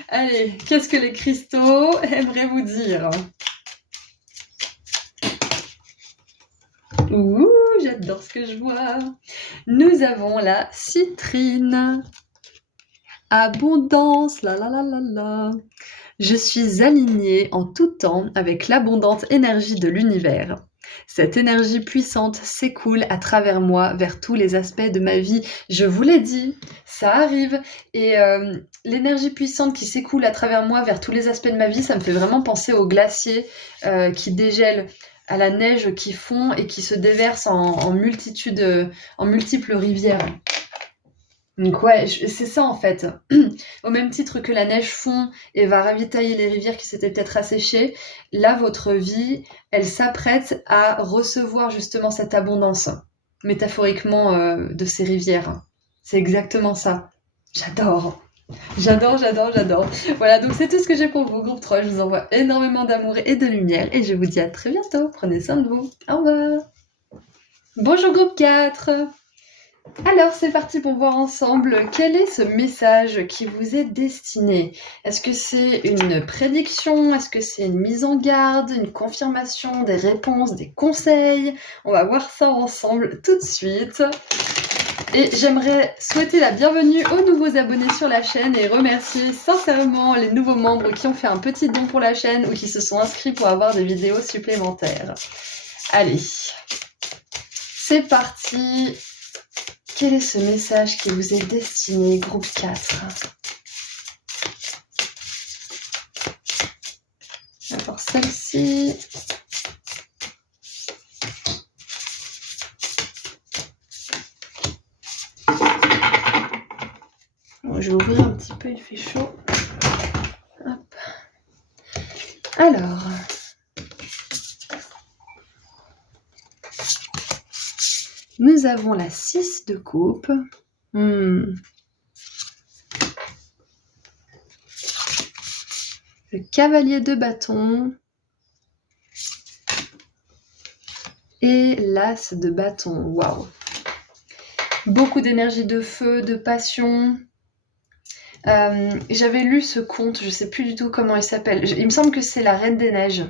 Allez, qu'est-ce que les cristaux aimeraient vous dire? Ouh, j'adore ce que je vois. Nous avons la citrine. Abondance, la la la la la. Je suis alignée en tout temps avec l'abondante énergie de l'univers. Cette énergie puissante s'écoule à travers moi vers tous les aspects de ma vie. Je vous l'ai dit, ça arrive. Et l'énergie puissante qui s'écoule à travers moi vers tous les aspects de ma vie, ça me fait vraiment penser aux glaciers qui dégèlent, à la neige qui fond et qui se déverse en multiples rivières. Donc ouais, c'est ça en fait. Au même titre que la neige fond et va ravitailler les rivières qui s'étaient peut-être asséchées, là, votre vie, elle s'apprête à recevoir justement cette abondance, métaphoriquement, de ces rivières. C'est exactement ça. J'adore. J'adore, j'adore, j'adore. Voilà, donc c'est tout ce que j'ai pour vous, groupe 3. Je vous envoie énormément d'amour et de lumière et je vous dis à très bientôt. Prenez soin de vous. Au revoir. Bonjour, groupe 4. Alors, c'est parti pour voir ensemble quel est ce message qui vous est destiné. Est-ce que c'est une prédiction? Est-ce que c'est une mise en garde, une confirmation, des réponses, des conseils? On va voir ça ensemble tout de suite. Et j'aimerais souhaiter la bienvenue aux nouveaux abonnés sur la chaîne et remercier sincèrement les nouveaux membres qui ont fait un petit don pour la chaîne ou qui se sont inscrits pour avoir des vidéos supplémentaires. Allez, c'est parti. Quel est ce message qui vous est destiné, groupe 4? Alors celle-ci. Bon, je vais ouvrir un petit peu, il fait chaud. Hop. Alors. Nous avons la 6 de coupe. Le cavalier de bâton. Et l'as de bâton. Waouh! Beaucoup d'énergie de feu, de passion. J'avais lu ce conte, je ne sais plus du tout comment il s'appelle. Il me semble que c'est La Reine des Neiges.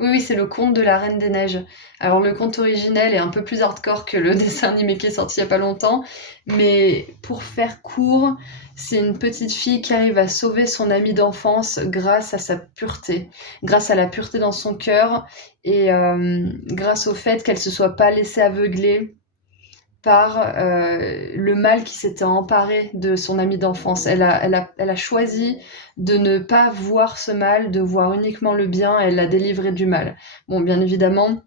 Oui, c'est le conte de la Reine des Neiges. Alors le conte originel est un peu plus hardcore que le dessin animé qui est sorti il n'y a pas longtemps, mais pour faire court, c'est une petite fille qui arrive à sauver son amie d'enfance grâce à sa pureté, grâce à la pureté dans son cœur et grâce au fait qu'elle ne se soit pas laissée aveugler par le mal qui s'était emparé de son amie d'enfance. Elle a choisi de ne pas voir ce mal, de voir uniquement le bien, et elle l'a délivré du mal. Bon, bien évidemment,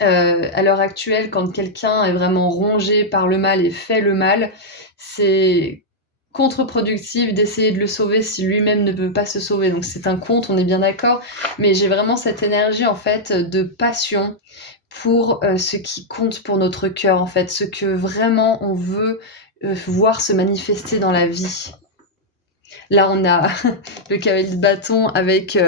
à l'heure actuelle, quand quelqu'un est vraiment rongé par le mal et fait le mal, c'est contre-productif d'essayer de le sauver si lui-même ne peut pas se sauver. Donc c'est un conte, on est bien d'accord, mais j'ai vraiment cette énergie en fait de passion pour ce qui compte pour notre cœur, en fait, ce que vraiment on veut voir se manifester dans la vie. Là, on a le cavalier de bâton avec,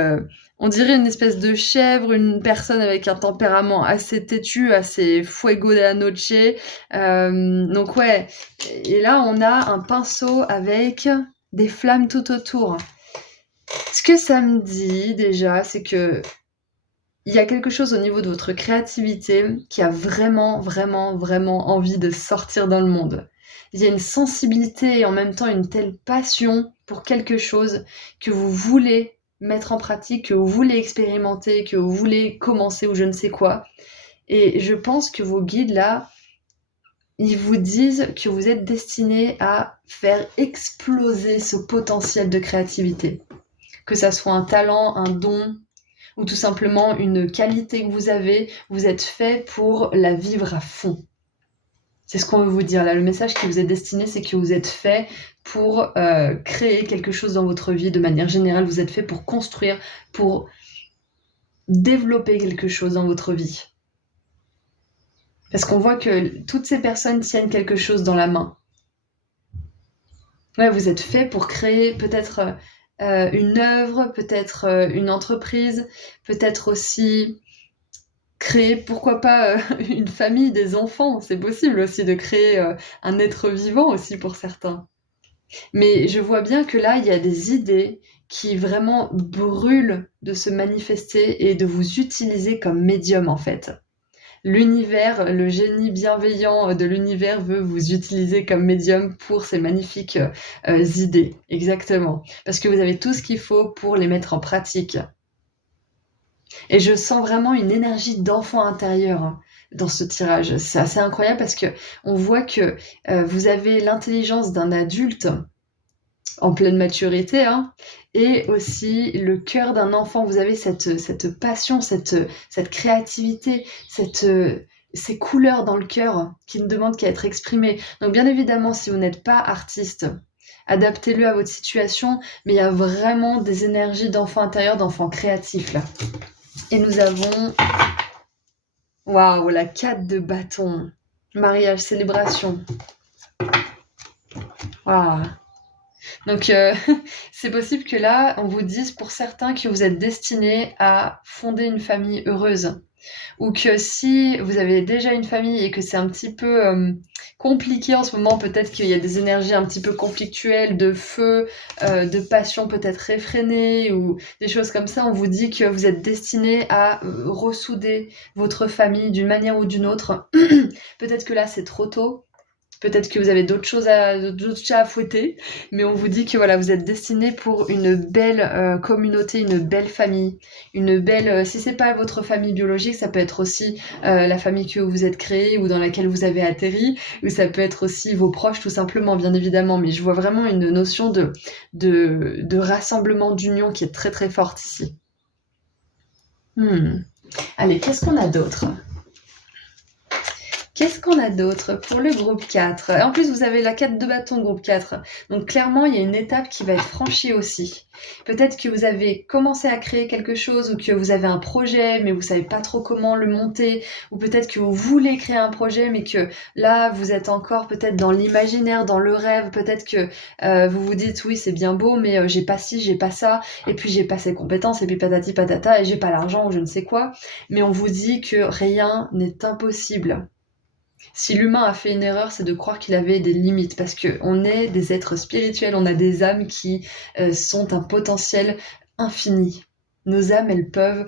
on dirait une espèce de chèvre, une personne avec un tempérament assez têtu, assez fuego de la noche. Donc ouais, et là, on a un pinceau avec des flammes tout autour. Ce que ça me dit déjà, c'est que il y a quelque chose au niveau de votre créativité qui a vraiment, vraiment, vraiment envie de sortir dans le monde. Il y a une sensibilité et en même temps une telle passion pour quelque chose que vous voulez mettre en pratique, que vous voulez expérimenter, que vous voulez commencer ou je ne sais quoi. Et je pense que vos guides là, ils vous disent que vous êtes destiné à faire exploser ce potentiel de créativité. Que ça soit un talent, un don, ou tout simplement une qualité que vous êtes fait pour la vivre à fond. C'est ce qu'on veut vous dire là. Le message qui vous est destiné, c'est que vous êtes fait pour créer quelque chose dans votre vie de manière générale. Vous êtes fait pour construire, pour développer quelque chose dans votre vie. Parce qu'on voit que toutes ces personnes tiennent quelque chose dans la main. Ouais, vous êtes fait pour créer peut-être une œuvre, peut-être une entreprise, peut-être aussi créer, pourquoi pas, une famille, des enfants. C'est possible aussi de créer un être vivant aussi pour certains. Mais je vois bien que là, il y a des idées qui vraiment brûlent de se manifester et de vous utiliser comme médium en fait. L'univers, le génie bienveillant de l'univers veut vous utiliser comme médium pour ces magnifiques idées. Exactement. Parce que vous avez tout ce qu'il faut pour les mettre en pratique. Et je sens vraiment une énergie d'enfant intérieur dans ce tirage. C'est assez incroyable parce que on voit que vous avez l'intelligence d'un adulte en pleine maturité, hein, et aussi le cœur d'un enfant. Vous avez cette passion, cette créativité, ces couleurs dans le cœur qui ne demandent qu'à être exprimées. Donc bien évidemment, si vous n'êtes pas artiste, adaptez-le à votre situation, mais il y a vraiment des énergies d'enfant intérieur, d'enfant créatif là. Et nous avons, waouh, la 4 de bâton. Mariage, célébration. Waouh. Donc, c'est possible que là, on vous dise pour certains que vous êtes destinés à fonder une famille heureuse. Ou que si vous avez déjà une famille et que c'est un petit peu compliqué en ce moment, peut-être qu'il y a des énergies un petit peu conflictuelles, de feu, de passion peut-être réfrénée ou des choses comme ça, on vous dit que vous êtes destiné à ressouder votre famille d'une manière ou d'une autre. Peut-être que là c'est trop tôt. Peut-être que vous avez d'autres chats à fouetter, mais on vous dit que voilà, vous êtes destiné pour une belle communauté, une belle famille, une belle. Si c'est pas votre famille biologique, ça peut être aussi la famille que vous êtes créée ou dans laquelle vous avez atterri, ou ça peut être aussi vos proches tout simplement, bien évidemment. Mais je vois vraiment une notion de rassemblement, d'union qui est très très forte ici. Allez, qu'est-ce qu'on a d'autre ? Qu'est-ce qu'on a d'autre pour le groupe 4 ? En plus, vous avez la 4 de bâton, groupe 4. Donc clairement, il y a une étape qui va être franchie aussi. Peut-être que vous avez commencé à créer quelque chose ou que vous avez un projet, mais vous savez pas trop comment le monter. Ou peut-être que vous voulez créer un projet, mais que là, vous êtes encore peut-être dans l'imaginaire, dans le rêve. Peut-être que vous vous dites, oui, c'est bien beau, mais j'ai pas ci, j'ai pas ça. Et puis, j'ai pas ces compétences, et puis patati patata, et j'ai pas l'argent ou je ne sais quoi. Mais on vous dit que rien n'est impossible. Si l'humain a fait une erreur, c'est de croire qu'il avait des limites, parce qu'on est des êtres spirituels, on a des âmes qui sont un potentiel infini. Nos âmes, elles peuvent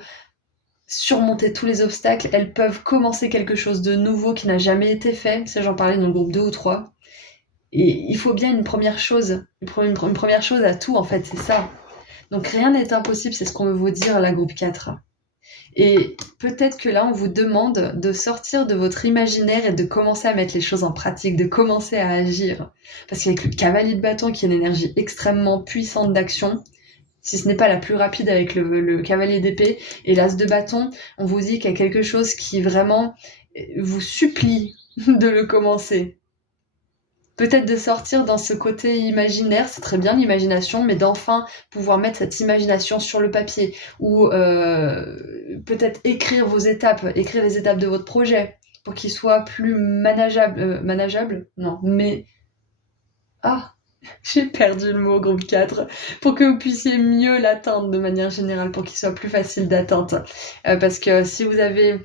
surmonter tous les obstacles, elles peuvent commencer quelque chose de nouveau qui n'a jamais été fait. Ça, j'en parlais dans le groupe 2 ou 3. Et il faut bien une première chose, une première chose à tout, en fait, c'est ça. Donc rien n'est impossible, c'est ce qu'on veut vous dire, la groupe 4. Et peut-être que là, on vous demande de sortir de votre imaginaire et de commencer à mettre les choses en pratique, de commencer à agir. Parce qu'avec le cavalier de bâton, qui est une énergie extrêmement puissante d'action, si ce n'est pas la plus rapide avec le cavalier d'épée, et l'as de bâton, on vous dit qu'il y a quelque chose qui vraiment vous supplie de le commencer. Peut-être de sortir dans ce côté imaginaire, c'est très bien l'imagination, mais d'enfin pouvoir mettre cette imagination sur le papier, ou peut-être écrire vos étapes, écrire les étapes de votre projet, pour qu'il soit plus manageable, non, mais... Ah, J'ai perdu le mot groupe 4 pour que vous puissiez mieux l'atteindre de manière générale, pour qu'il soit plus facile d'atteinte. Parce que si vous avez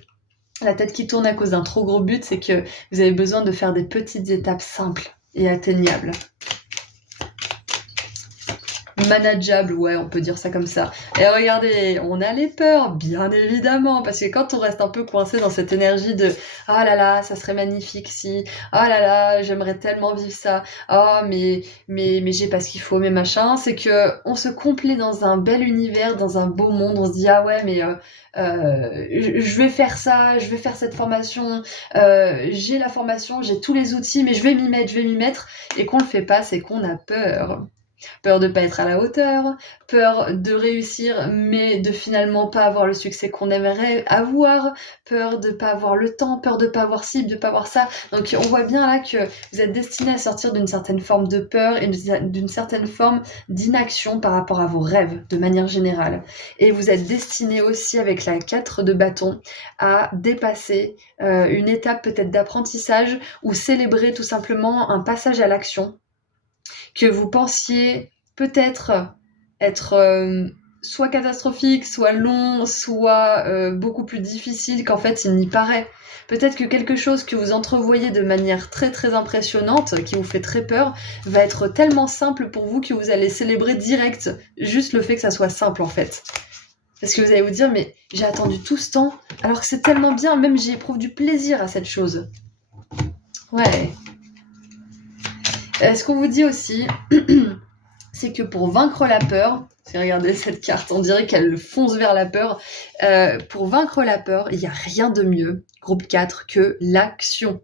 la tête qui tourne à cause d'un trop gros but, c'est que vous avez besoin de faire des petites étapes simples et atteignables. Manageable, ouais, on peut dire ça comme ça. Et regardez, on a les peurs, bien évidemment, parce que quand on reste un peu coincé dans cette énergie de « Ah là là, ça serait magnifique si... Ah là là, j'aimerais tellement vivre ça. Ah, mais j'ai pas ce qu'il faut, mais machin. » C'est que on se complaît dans un bel univers, dans un beau monde. On se dit « Ah ouais, mais je vais faire ça, je vais faire cette formation. J'ai la formation, j'ai tous les outils, mais je vais m'y mettre. » Et qu'on le fait pas, c'est qu'on a peur. Peur de pas être à la hauteur, peur de réussir mais de finalement pas avoir le succès qu'on aimerait avoir, peur de pas avoir le temps, peur de pas avoir ci, de pas avoir ça. Donc on voit bien là que vous êtes destiné à sortir d'une certaine forme de peur et d'une certaine forme d'inaction par rapport à vos rêves de manière générale. Et vous êtes destiné aussi avec la 4 de bâton à dépasser une étape peut-être d'apprentissage ou célébrer tout simplement un passage à l'action que vous pensiez peut-être être soit catastrophique, soit long, soit beaucoup plus difficile qu'en fait il n'y paraît. Peut-être que quelque chose que vous entrevoyez de manière très très impressionnante, qui vous fait très peur, va être tellement simple pour vous que vous allez célébrer direct, juste le fait que ça soit simple en fait. Parce que vous allez vous dire, mais j'ai attendu tout ce temps, alors que c'est tellement bien, même j'y éprouve du plaisir à cette chose. Ouais. Ce qu'on vous dit aussi, c'est que pour vaincre la peur, si regardez cette carte, on dirait qu'elle fonce vers la peur. Pour vaincre la peur, il n'y a rien de mieux, groupe 4, que l'action.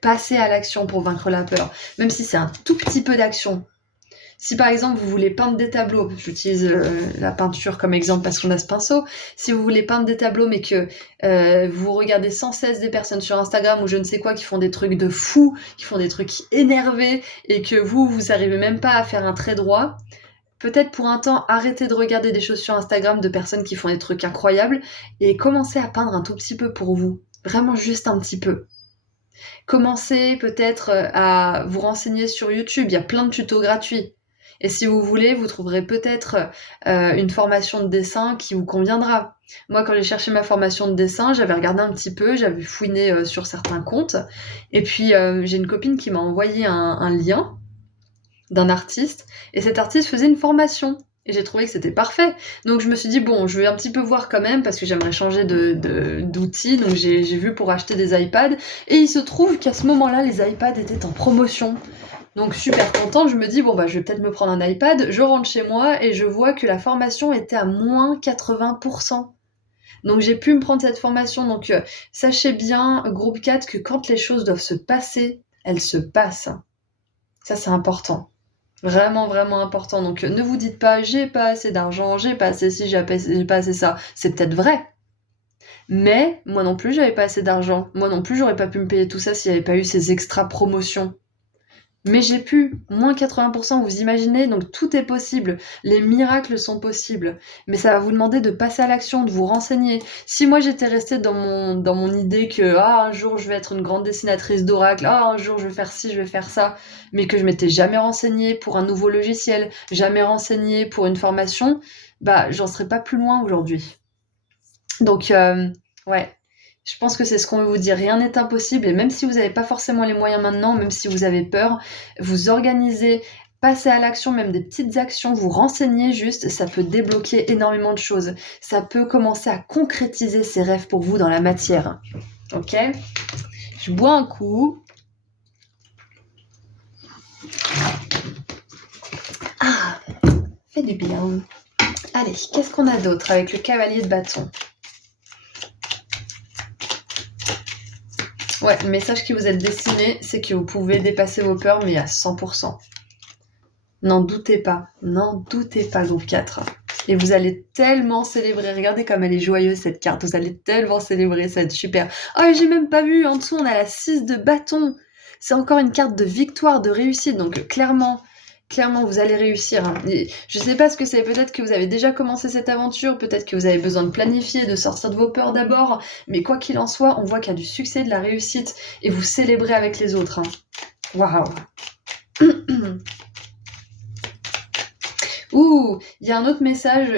Passer à l'action pour vaincre la peur, même si c'est un tout petit peu d'action. Si par exemple vous voulez peindre des tableaux, j'utilise la peinture comme exemple parce qu'on a ce pinceau, si vous voulez peindre des tableaux mais que vous regardez sans cesse des personnes sur Instagram ou je ne sais quoi qui font des trucs de fous, qui font des trucs énervés et que vous arrivez même pas à faire un trait droit, peut-être pour un temps arrêtez de regarder des choses sur Instagram de personnes qui font des trucs incroyables et commencez à peindre un tout petit peu pour vous, vraiment juste un petit peu. Commencez peut-être à vous renseigner sur YouTube, il y a plein de tutos gratuits. Et si vous voulez, vous trouverez peut-être une formation de dessin qui vous conviendra. Moi, quand j'ai cherché ma formation de dessin, j'avais regardé un petit peu, j'avais fouiné sur certains comptes. Et puis, j'ai une copine qui m'a envoyé un lien d'un artiste. Et cet artiste faisait une formation. Et j'ai trouvé que c'était parfait. Donc je me suis dit, bon, je vais un petit peu voir quand même, parce que j'aimerais changer d'outils. Donc j'ai vu pour acheter des iPads. Et il se trouve qu'à ce moment-là, les iPads étaient en promotion. Donc super contente, je me dis, bon bah je vais peut-être me prendre un iPad. Je rentre chez moi et je vois que la formation était à moins 80%. Donc j'ai pu me prendre cette formation. Donc sachez bien, groupe 4, que quand les choses doivent se passer, elles se passent. Ça c'est important. Vraiment, vraiment important. Donc ne vous dites pas j'ai pas assez d'argent, j'ai pas assez ci, j'ai pas assez ça. C'est peut-être vrai. Mais moi non plus j'avais pas assez d'argent. Moi non plus j'aurais pas pu me payer tout ça s'il n'y avait pas eu ces extra promotions. Mais j'ai pu, moins 80%, vous imaginez, donc tout est possible, les miracles sont possibles, mais ça va vous demander de passer à l'action, de vous renseigner. Si moi j'étais restée dans mon idée que un jour je vais être une grande dessinatrice d'oracle, un jour je vais faire ci, je vais faire ça, mais que je m'étais jamais renseignée pour un nouveau logiciel, jamais renseignée pour une formation, bah j'en serais pas plus loin aujourd'hui. Donc ouais. Je pense que c'est ce qu'on veut vous dire. Rien n'est impossible et même si vous n'avez pas forcément les moyens maintenant, même si vous avez peur, vous organisez, passez à l'action, même des petites actions, vous renseignez juste, ça peut débloquer énormément de choses. Ça peut commencer à concrétiser ces rêves pour vous dans la matière. Ok ? Je bois un coup. Ah, fait du bien. Allez, qu'est-ce qu'on a d'autre avec le cavalier de bâton ? Ouais, le message qui vous est destiné, c'est que vous pouvez dépasser vos peurs, mais à 100%. N'en doutez pas, groupe 4. Et vous allez tellement célébrer, regardez comme elle est joyeuse cette carte, vous allez tellement célébrer, ça va être super. Oh, et j'ai même pas vu, en dessous on a la 6 de bâton. C'est encore une carte de victoire, de réussite, donc clairement, vous allez réussir. Et je sais pas ce que c'est, peut-être que vous avez déjà commencé cette aventure, peut-être que vous avez besoin de planifier, de sortir de vos peurs d'abord, mais quoi qu'il en soit, on voit qu'il y a du succès, de la réussite, et vous célébrez avec les autres. Waouh. Ouh, il y a un autre message,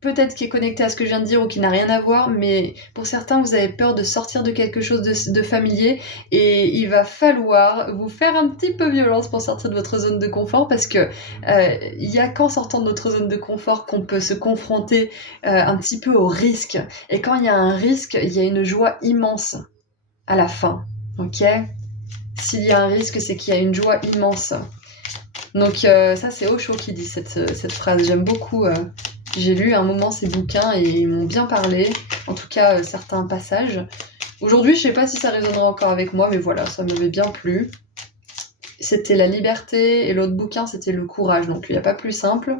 peut-être qui est connecté à ce que je viens de dire ou qui n'a rien à voir, mais pour certains, vous avez peur de sortir de quelque chose de familier et il va falloir vous faire un petit peu violence pour sortir de votre zone de confort parce que il y a qu'en sortant de notre zone de confort qu'on peut se confronter un petit peu au risque. Et quand il y a un risque, il y a une joie immense à la fin, ok? S'il y a un risque, c'est qu'il y a une joie immense. Donc ça, c'est Osho qui dit cette phrase. J'aime beaucoup. J'ai lu un moment ces bouquins et ils m'ont bien parlé. En tout cas, certains passages. Aujourd'hui, je sais pas si ça résonnera encore avec moi, mais voilà, ça m'avait bien plu. C'était la liberté et l'autre bouquin, c'était le courage. Donc il n'y a pas plus simple.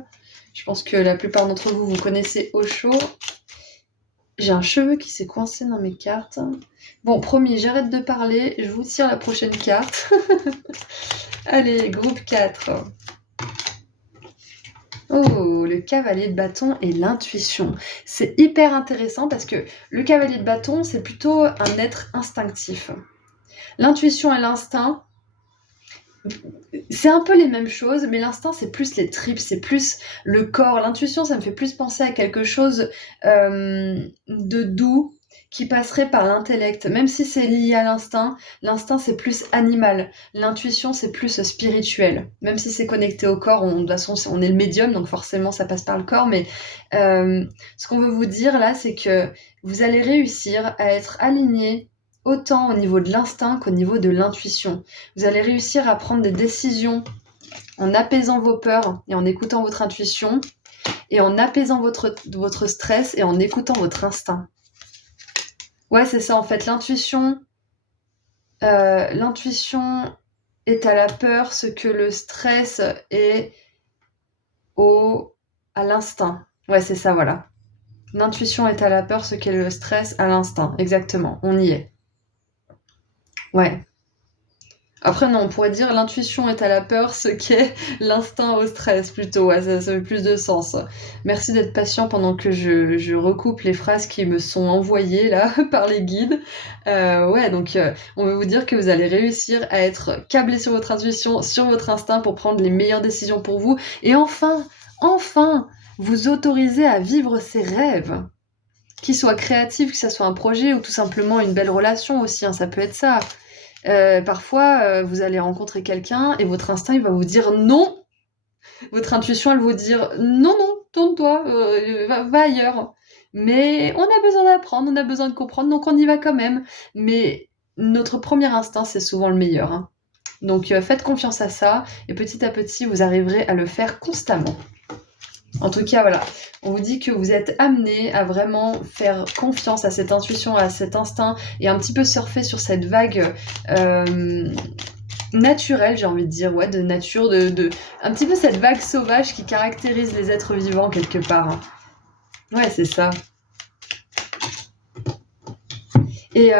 Je pense que la plupart d'entre vous, vous connaissez Osho. J'ai un cheveu qui s'est coincé dans mes cartes. Bon, promis, j'arrête de parler. Je vous tire la prochaine carte. Allez, groupe 4. Oh, le cavalier de bâton et l'intuition. C'est hyper intéressant parce que le cavalier de bâton, c'est plutôt un être instinctif. L'intuition et l'instinct, c'est un peu les mêmes choses, mais l'instinct, c'est plus les tripes, c'est plus le corps. L'intuition, ça me fait plus penser à quelque chose de doux qui passerait par l'intellect. Même si c'est lié à l'instinct, c'est plus animal. L'intuition, c'est plus spirituel. Même si c'est connecté au corps, de toute façon, on est le médium, donc forcément, ça passe par le corps. Mais ce qu'on veut vous dire là, c'est que vous allez réussir à être aligné autant au niveau de l'instinct qu'au niveau de l'intuition. Vous allez réussir à prendre des décisions en apaisant vos peurs et en écoutant votre intuition, et en apaisant votre stress et en écoutant votre instinct. Ouais, c'est ça en fait. L'intuition est à la peur ce que le stress est à l'instinct. Ouais, c'est ça, voilà. L'intuition est à la peur ce qu'est le stress à l'instinct. Exactement, on y est. Ouais. Après, non, on pourrait dire l'intuition est à la peur, ce qu'est l'instinct au stress, plutôt. Ouais, ça fait plus de sens. Merci d'être patient pendant que je recoupe les phrases qui me sont envoyées, là, par les guides. Ouais, donc, on veut vous dire que vous allez réussir à être câblé sur votre intuition, sur votre instinct pour prendre les meilleures décisions pour vous. Et enfin, vous autoriser à vivre ses rêves. Qu'ils soient créatifs, que ça soit un projet ou tout simplement une belle relation aussi, hein, ça peut être ça. Parfois, vous allez rencontrer quelqu'un et votre instinct, il va vous dire non. Votre intuition, elle va vous dire non, non, tourne-toi, va ailleurs. Mais on a besoin d'apprendre, on a besoin de comprendre, donc on y va quand même. Mais notre premier instinct, c'est souvent le meilleur, hein. Donc faites confiance à ça et petit à petit, vous arriverez à le faire constamment. En tout cas, voilà, on vous dit que vous êtes amené à vraiment faire confiance à cette intuition, à cet instinct, et un petit peu surfer sur cette vague naturelle, j'ai envie de dire, ouais, de nature, un petit peu cette vague sauvage qui caractérise les êtres vivants quelque part. Ouais, c'est ça. Et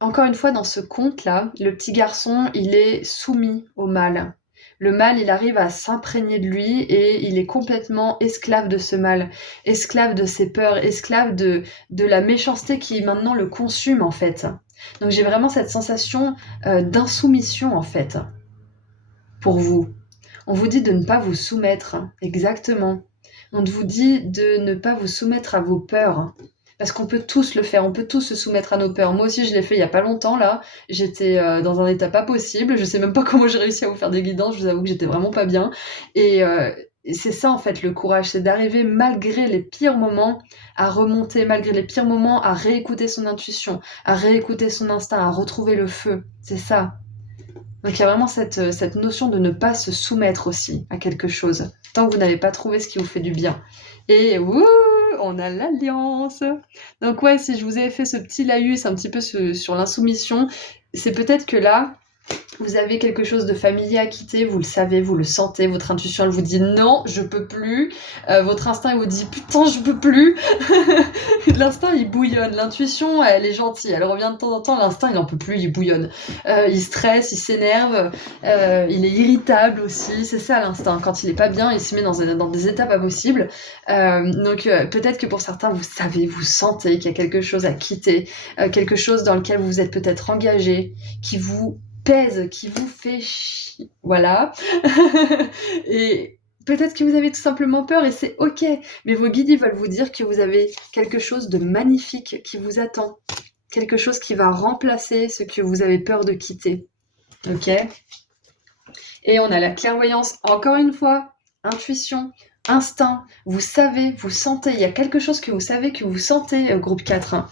encore une fois, dans ce conte-là, le petit garçon, il est soumis au mal. Le mal, il arrive à s'imprégner de lui et il est complètement esclave de ce mal, esclave de ses peurs, esclave de la méchanceté qui maintenant le consume en fait. Donc j'ai vraiment cette sensation d'insoumission en fait, pour vous. On vous dit de ne pas vous soumettre, exactement. On vous dit de ne pas vous soumettre à vos peurs. Parce qu'on peut tous le faire, on peut tous se soumettre à nos peurs. Moi aussi, je l'ai fait il y a pas longtemps, là. J'étais dans un état pas possible. Je sais même pas comment j'ai réussi à vous faire des guidances. Je vous avoue que j'étais vraiment pas bien. Et c'est ça, en fait, le courage. C'est d'arriver, malgré les pires moments, à remonter, malgré les pires moments, à réécouter son intuition, à réécouter son instinct, à retrouver le feu. C'est ça. Donc il y a vraiment cette notion de ne pas se soumettre aussi à quelque chose, tant que vous n'avez pas trouvé ce qui vous fait du bien. Et wouh, on a l'alliance. Donc ouais, si je vous avais fait ce petit laïus un petit peu sur l'insoumission, c'est peut-être que là, vous avez quelque chose de familier à quitter, vous le savez, vous le sentez, votre intuition elle vous dit non, je peux plus, votre instinct il vous dit putain je peux plus. L'instinct il bouillonne, l'intuition elle est gentille, elle revient de temps en temps, l'instinct il en peut plus, il bouillonne, il stresse, il s'énerve, il est irritable aussi, c'est ça l'instinct, quand il est pas bien il se met dans des états pas possibles. Donc peut-être que pour certains vous savez, vous sentez qu'il y a quelque chose à quitter, quelque chose dans lequel vous êtes peut-être engagé, qui vous pèse, qui vous fait chier, voilà. Et peut-être que vous avez tout simplement peur et c'est ok. Mais vos guides, ils veulent vous dire que vous avez quelque chose de magnifique qui vous attend. Quelque chose qui va remplacer ce que vous avez peur de quitter. Ok ? Et on a la clairvoyance, encore une fois, intuition, instinct. Vous savez, vous sentez. Il y a quelque chose que vous savez, que vous sentez, groupe 4. Hein.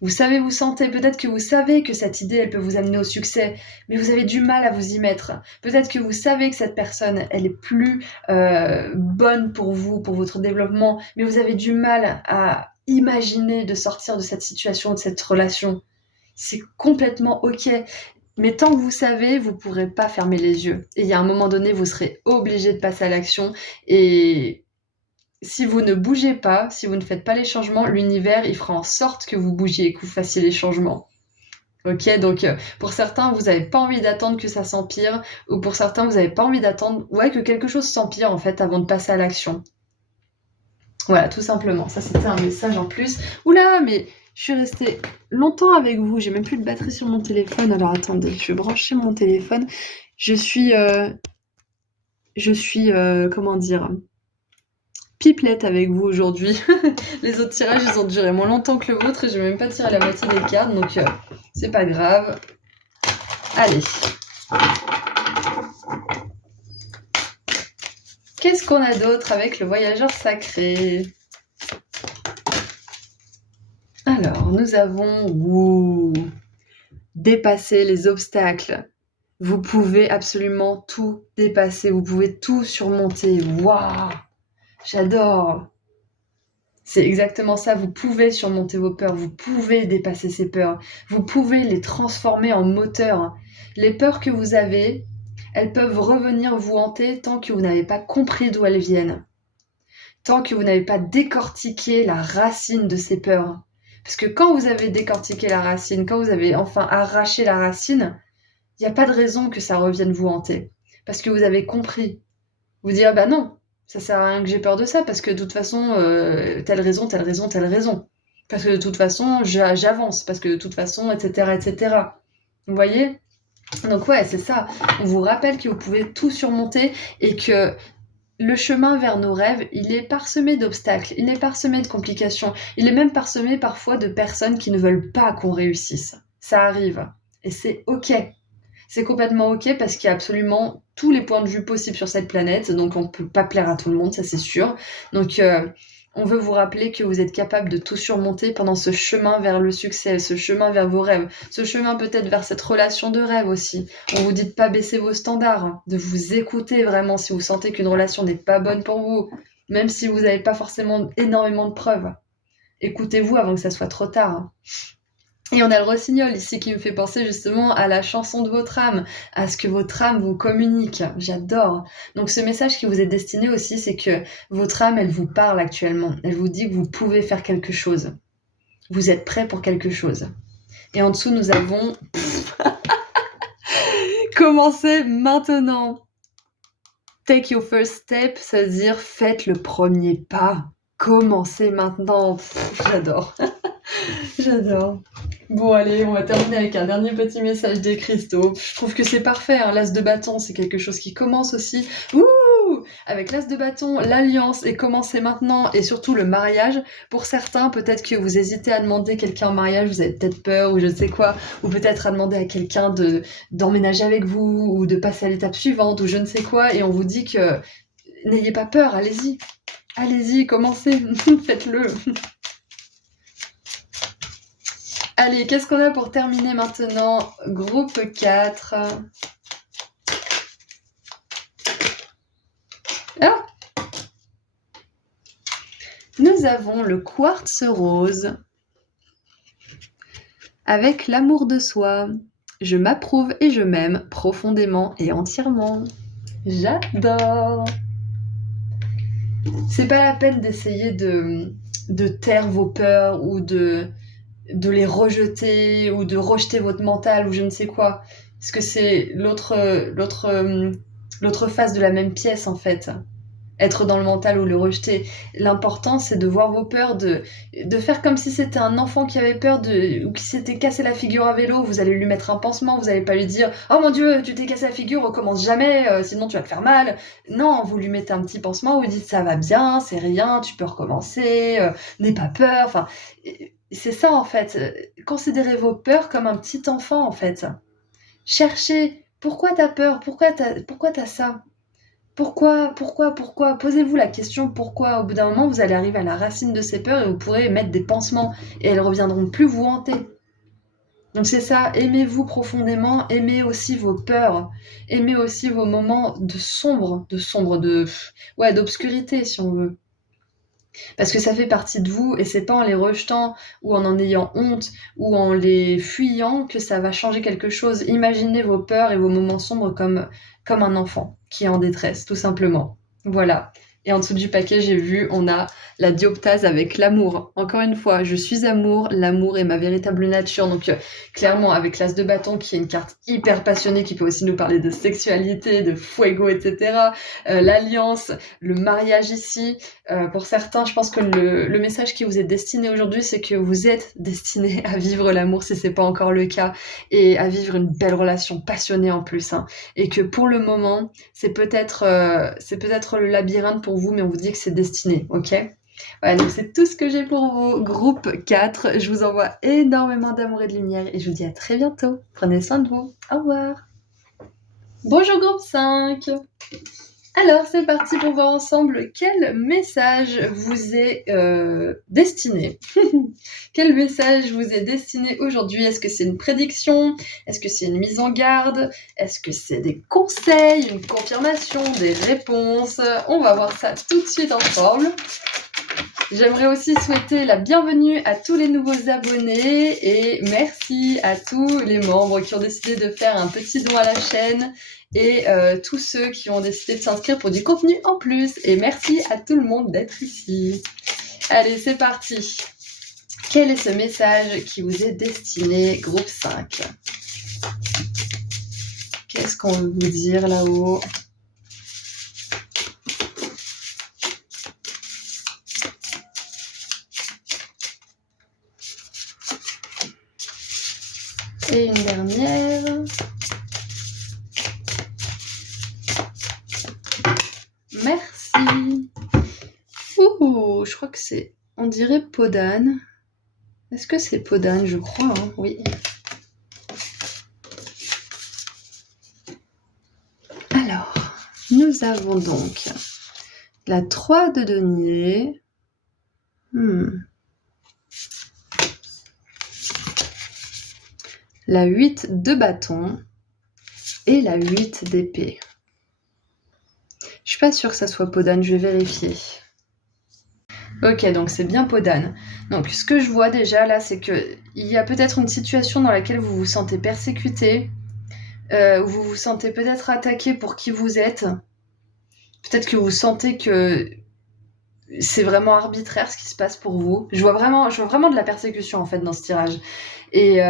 Vous savez, vous sentez, peut-être que vous savez que cette idée, elle peut vous amener au succès, mais vous avez du mal à vous y mettre. Peut-être que vous savez que cette personne, elle est plus bonne pour vous, pour votre développement, mais vous avez du mal à imaginer de sortir de cette situation, de cette relation. C'est complètement ok. Mais tant que vous savez, vous ne pourrez pas fermer les yeux. Et il y a un moment donné, vous serez obligé de passer à l'action. Et si vous ne bougez pas, si vous ne faites pas les changements, l'univers, il fera en sorte que vous bougiez, que vous fassiez les changements. Ok, donc pour certains, vous n'avez pas envie d'attendre que ça s'empire, ou pour certains, vous n'avez pas envie d'attendre que quelque chose s'empire en fait avant de passer à l'action. Voilà, tout simplement. Ça, c'était un message en plus. Oula, mais je suis restée longtemps avec vous. J'ai même plus de batterie sur mon téléphone. Alors attendez, je vais brancher mon téléphone. Je suis comment dire, pipelette avec vous aujourd'hui. Les autres tirages, ils ont duré moins longtemps que le vôtre et j'ai même pas tiré la moitié des cartes, donc c'est pas grave. Allez. Qu'est-ce qu'on a d'autre avec le voyageur sacré ? Alors, nous avons dépasser les obstacles. Vous pouvez absolument tout dépasser, vous pouvez tout surmonter. Waouh, j'adore. C'est exactement ça, vous pouvez surmonter vos peurs, vous pouvez dépasser ces peurs, vous pouvez les transformer en moteur. Les peurs que vous avez, elles peuvent revenir vous hanter tant que vous n'avez pas compris d'où elles viennent. Tant que vous n'avez pas décortiqué la racine de ces peurs. Parce que quand vous avez décortiqué la racine, quand vous avez enfin arraché la racine, il n'y a pas de raison que ça revienne vous hanter. Parce que vous avez compris. Vous dites, ah bah non, ça sert à rien que j'ai peur de ça, parce que de toute façon, telle raison. Parce que de toute façon, j'avance, parce que de toute façon, etc., etc. Vous voyez ? Donc ouais, c'est ça. On vous rappelle que vous pouvez tout surmonter et que le chemin vers nos rêves, il est parsemé d'obstacles, il est parsemé de complications, il est même parsemé parfois de personnes qui ne veulent pas qu'on réussisse. Ça arrive. Et c'est ok. C'est complètement ok parce qu'il y a absolument tous les points de vue possibles sur cette planète, donc on ne peut pas plaire à tout le monde, ça c'est sûr. Donc on veut vous rappeler que vous êtes capable de tout surmonter pendant ce chemin vers le succès, ce chemin vers vos rêves, ce chemin peut-être vers cette relation de rêve aussi. On vous dit de pas baisser vos standards, hein, de vous écouter vraiment si vous sentez qu'une relation n'est pas bonne pour vous, même si vous n'avez pas forcément énormément de preuves. Écoutez-vous avant que ça soit trop tard. Hein. Et on a le rossignol ici qui me fait penser justement à la chanson de votre âme, à ce que votre âme vous communique. J'adore. Donc ce message qui vous est destiné aussi, c'est que votre âme, elle vous parle actuellement. Elle vous dit que vous pouvez faire quelque chose. Vous êtes prêt pour quelque chose. Et en dessous, nous avons... Commencez maintenant. Take your first step, ça veut dire faites le premier pas. Commencez maintenant. J'adore. J'adore. Bon allez, on va terminer avec un dernier petit message des cristaux. Je trouve que c'est parfait, hein. L'as de bâton, c'est quelque chose qui commence aussi. Avec l'as de bâton, l'alliance est commencée maintenant et surtout le mariage. Pour certains, peut-être que vous hésitez à demander quelqu'un en mariage, vous avez peut-être peur ou je ne sais quoi, ou peut-être à demander à quelqu'un d'emménager avec vous ou de passer à l'étape suivante ou je ne sais quoi et on vous dit que n'ayez pas peur, allez-y. Allez-y, commencez, faites-le. Allez, qu'est-ce qu'on a pour terminer maintenant ? Groupe 4. Ah ! Nous avons le quartz rose. Avec l'amour de soi. Je m'approuve et je m'aime profondément et entièrement. J'adore ! C'est pas la peine d'essayer de taire vos peurs ou de les rejeter ou de rejeter votre mental ou je ne sais quoi. Parce que c'est l'autre face de la même pièce en fait. être dans le mental ou le rejeter. L'important, c'est de voir vos peurs, de faire comme si c'était un enfant qui avait peur ou qui s'était cassé la figure à vélo. Vous allez lui mettre un pansement, vous n'allez pas lui dire « Oh mon Dieu, tu t'es cassé la figure, recommence jamais, sinon tu vas te faire mal. » Non, vous lui mettez un petit pansement, vous dites « Ça va bien, c'est rien, tu peux recommencer, n'aie pas peur. » Enfin, c'est ça en fait. Considérez vos peurs comme un petit enfant en fait. Cherchez pourquoi t'as peur, pourquoi t'as ça. Pourquoi? Posez-vous la question pourquoi. Au bout d'un moment, vous allez arriver à la racine de ces peurs et vous pourrez mettre des pansements et elles reviendront plus vous hanter. Donc c'est ça, aimez-vous profondément, aimez aussi vos peurs, aimez aussi vos moments d'obscurité si on veut. Parce que ça fait partie de vous et c'est pas en les rejetant ou en ayant honte ou en les fuyant que ça va changer quelque chose. Imaginez vos peurs et vos moments sombres comme un enfant qui est en détresse, tout simplement. Voilà. Et en dessous du paquet, j'ai vu, on a la dioptase avec l'amour. Encore une fois, je suis amour, l'amour est ma véritable nature. Donc clairement, avec l'as de bâton, qui est une carte hyper passionnée, qui peut aussi nous parler de sexualité, de fuego, etc. L'alliance, le mariage ici. Pour certains, je pense que le message qui vous est destiné aujourd'hui, c'est que vous êtes destiné à vivre l'amour, si c'est pas encore le cas, et à vivre une belle relation passionnée en plus. Et que pour le moment, c'est peut-être le labyrinthe pour vous, mais on vous dit que c'est destiné, ok? Voilà, donc c'est tout ce que j'ai pour vous, groupe 4. Je vous envoie énormément d'amour et de lumière et je vous dis à très bientôt. Prenez soin de vous. Au revoir. Bonjour groupe 5. Alors, c'est parti pour voir ensemble quel message vous est destiné. Quel message vous est destiné aujourd'hui? Est-ce que c'est une prédiction? Est-ce que c'est une mise en garde? Est-ce que c'est des conseils, une confirmation, des réponses? On va voir ça tout de suite ensemble. J'aimerais aussi souhaiter la bienvenue à tous les nouveaux abonnés et merci à tous les membres qui ont décidé de faire un petit don à la chaîne et tous ceux qui ont décidé de s'inscrire pour du contenu en plus. Et merci à tout le monde d'être ici. Allez, c'est parti. Quel est ce message qui vous est destiné, groupe 5? Qu'est-ce qu'on veut vous dire là-haut? Et une dernière. Merci. Ouh, je crois que c'est, on dirait peau d'âne. Est-ce que c'est peau d'âne? Je crois, hein, oui. Alors, nous avons donc la 3 de denier. La 8 de bâton et la 8 d'épée. Je suis pas sûre que ça soit peau d'âne, je vais vérifier. Ok, donc c'est bien peau d'âne. Donc ce que je vois déjà là, c'est qu'il y a peut-être une situation dans laquelle vous vous sentez persécuté, où vous vous sentez peut-être attaqué pour qui vous êtes. Peut-être que vous sentez que c'est vraiment arbitraire ce qui se passe pour vous. Je vois vraiment de la persécution en fait dans ce tirage. Et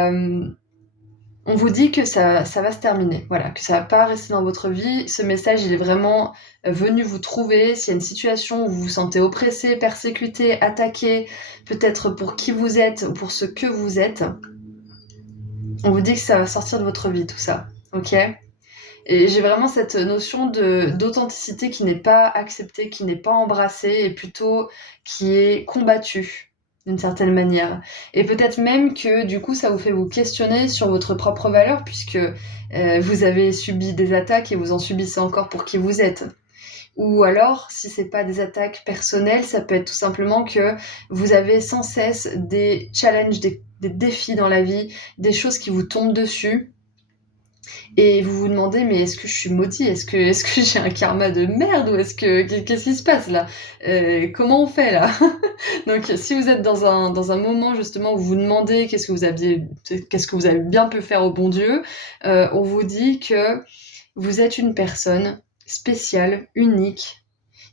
on vous dit que ça va se terminer, voilà, que ça va pas rester dans votre vie. Ce message, il est vraiment venu vous trouver. S'il y a une situation où vous vous sentez oppressé, persécuté, attaqué, peut-être pour qui vous êtes ou pour ce que vous êtes, on vous dit que ça va sortir de votre vie, tout ça, ok? Et j'ai vraiment cette notion d'authenticité qui n'est pas acceptée, qui n'est pas embrassée, et plutôt qui est combattue d'une certaine manière. Et peut-être même que du coup ça vous fait vous questionner sur votre propre valeur puisque vous avez subi des attaques et vous en subissez encore pour qui vous êtes. Ou alors, si c'est pas des attaques personnelles, ça peut être tout simplement que vous avez sans cesse des challenges, des défis dans la vie, des choses qui vous tombent dessus. Et vous vous demandez, mais est-ce que je suis maudit? Est-ce que j'ai un karma de merde? Ou qu'est-ce qui se passe là? Comment on fait là? Donc, si vous êtes dans un moment justement où vous vous demandez qu'est-ce que vous avez bien pu faire au bon Dieu, on vous dit que vous êtes une personne spéciale, unique,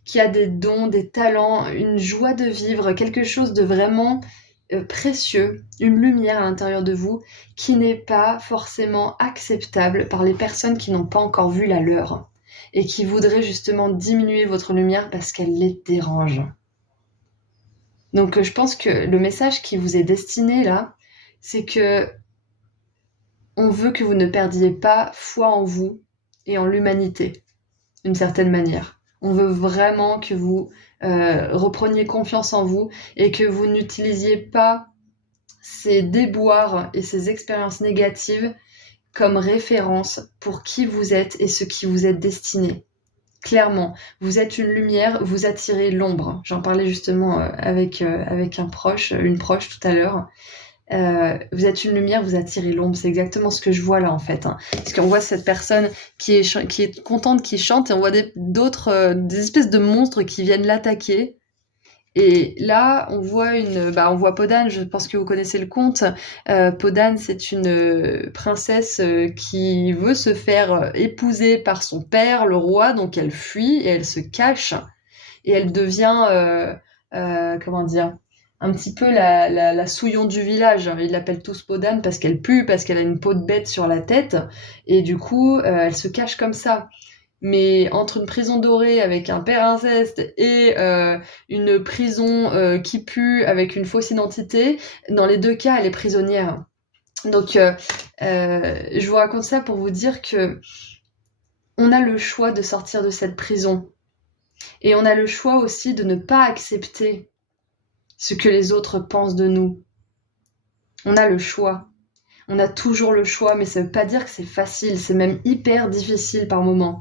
qui a des dons, des talents, une joie de vivre, quelque chose de vraiment précieux, une lumière à l'intérieur de vous qui n'est pas forcément acceptable par les personnes qui n'ont pas encore vu la leur. et qui voudraient justement diminuer votre lumière parce qu'elle les dérange. Donc je pense que le message qui vous est destiné là, c'est que on veut que vous ne perdiez pas foi en vous et en l'humanité, d'une certaine manière. On veut vraiment que vous repreniez confiance en vous et que vous n'utilisiez pas ces déboires et ces expériences négatives comme référence pour qui vous êtes et ce qui vous êtes destiné. Clairement, vous êtes une lumière, vous attirez l'ombre. J'en parlais justement avec une proche tout à l'heure. Vous êtes une lumière, vous attirez l'ombre. C'est exactement ce que je vois là en fait. Parce qu'on voit cette personne qui est contente, qui chante, et on voit des espèces de monstres qui viennent l'attaquer. Et là, on voit Podane, je pense que vous connaissez le conte. Podane, c'est une princesse qui veut se faire épouser par son père, le roi, donc elle fuit et elle se cache. Et elle devient, comment dire, un petit peu la souillon du village. Ils l'appellent tous Podane parce qu'elle pue, parce qu'elle a une peau de bête sur la tête. Et du coup, elle se cache comme ça. Mais entre une prison dorée avec un père inceste et une prison qui pue avec une fausse identité, dans les deux cas, elle est prisonnière. Donc, je vous raconte ça pour vous dire que on a le choix de sortir de cette prison. Et on a le choix aussi de ne pas accepter ce que les autres pensent de nous. On a le choix. On a toujours le choix, mais ça veut pas dire que c'est facile, c'est même hyper difficile par moments.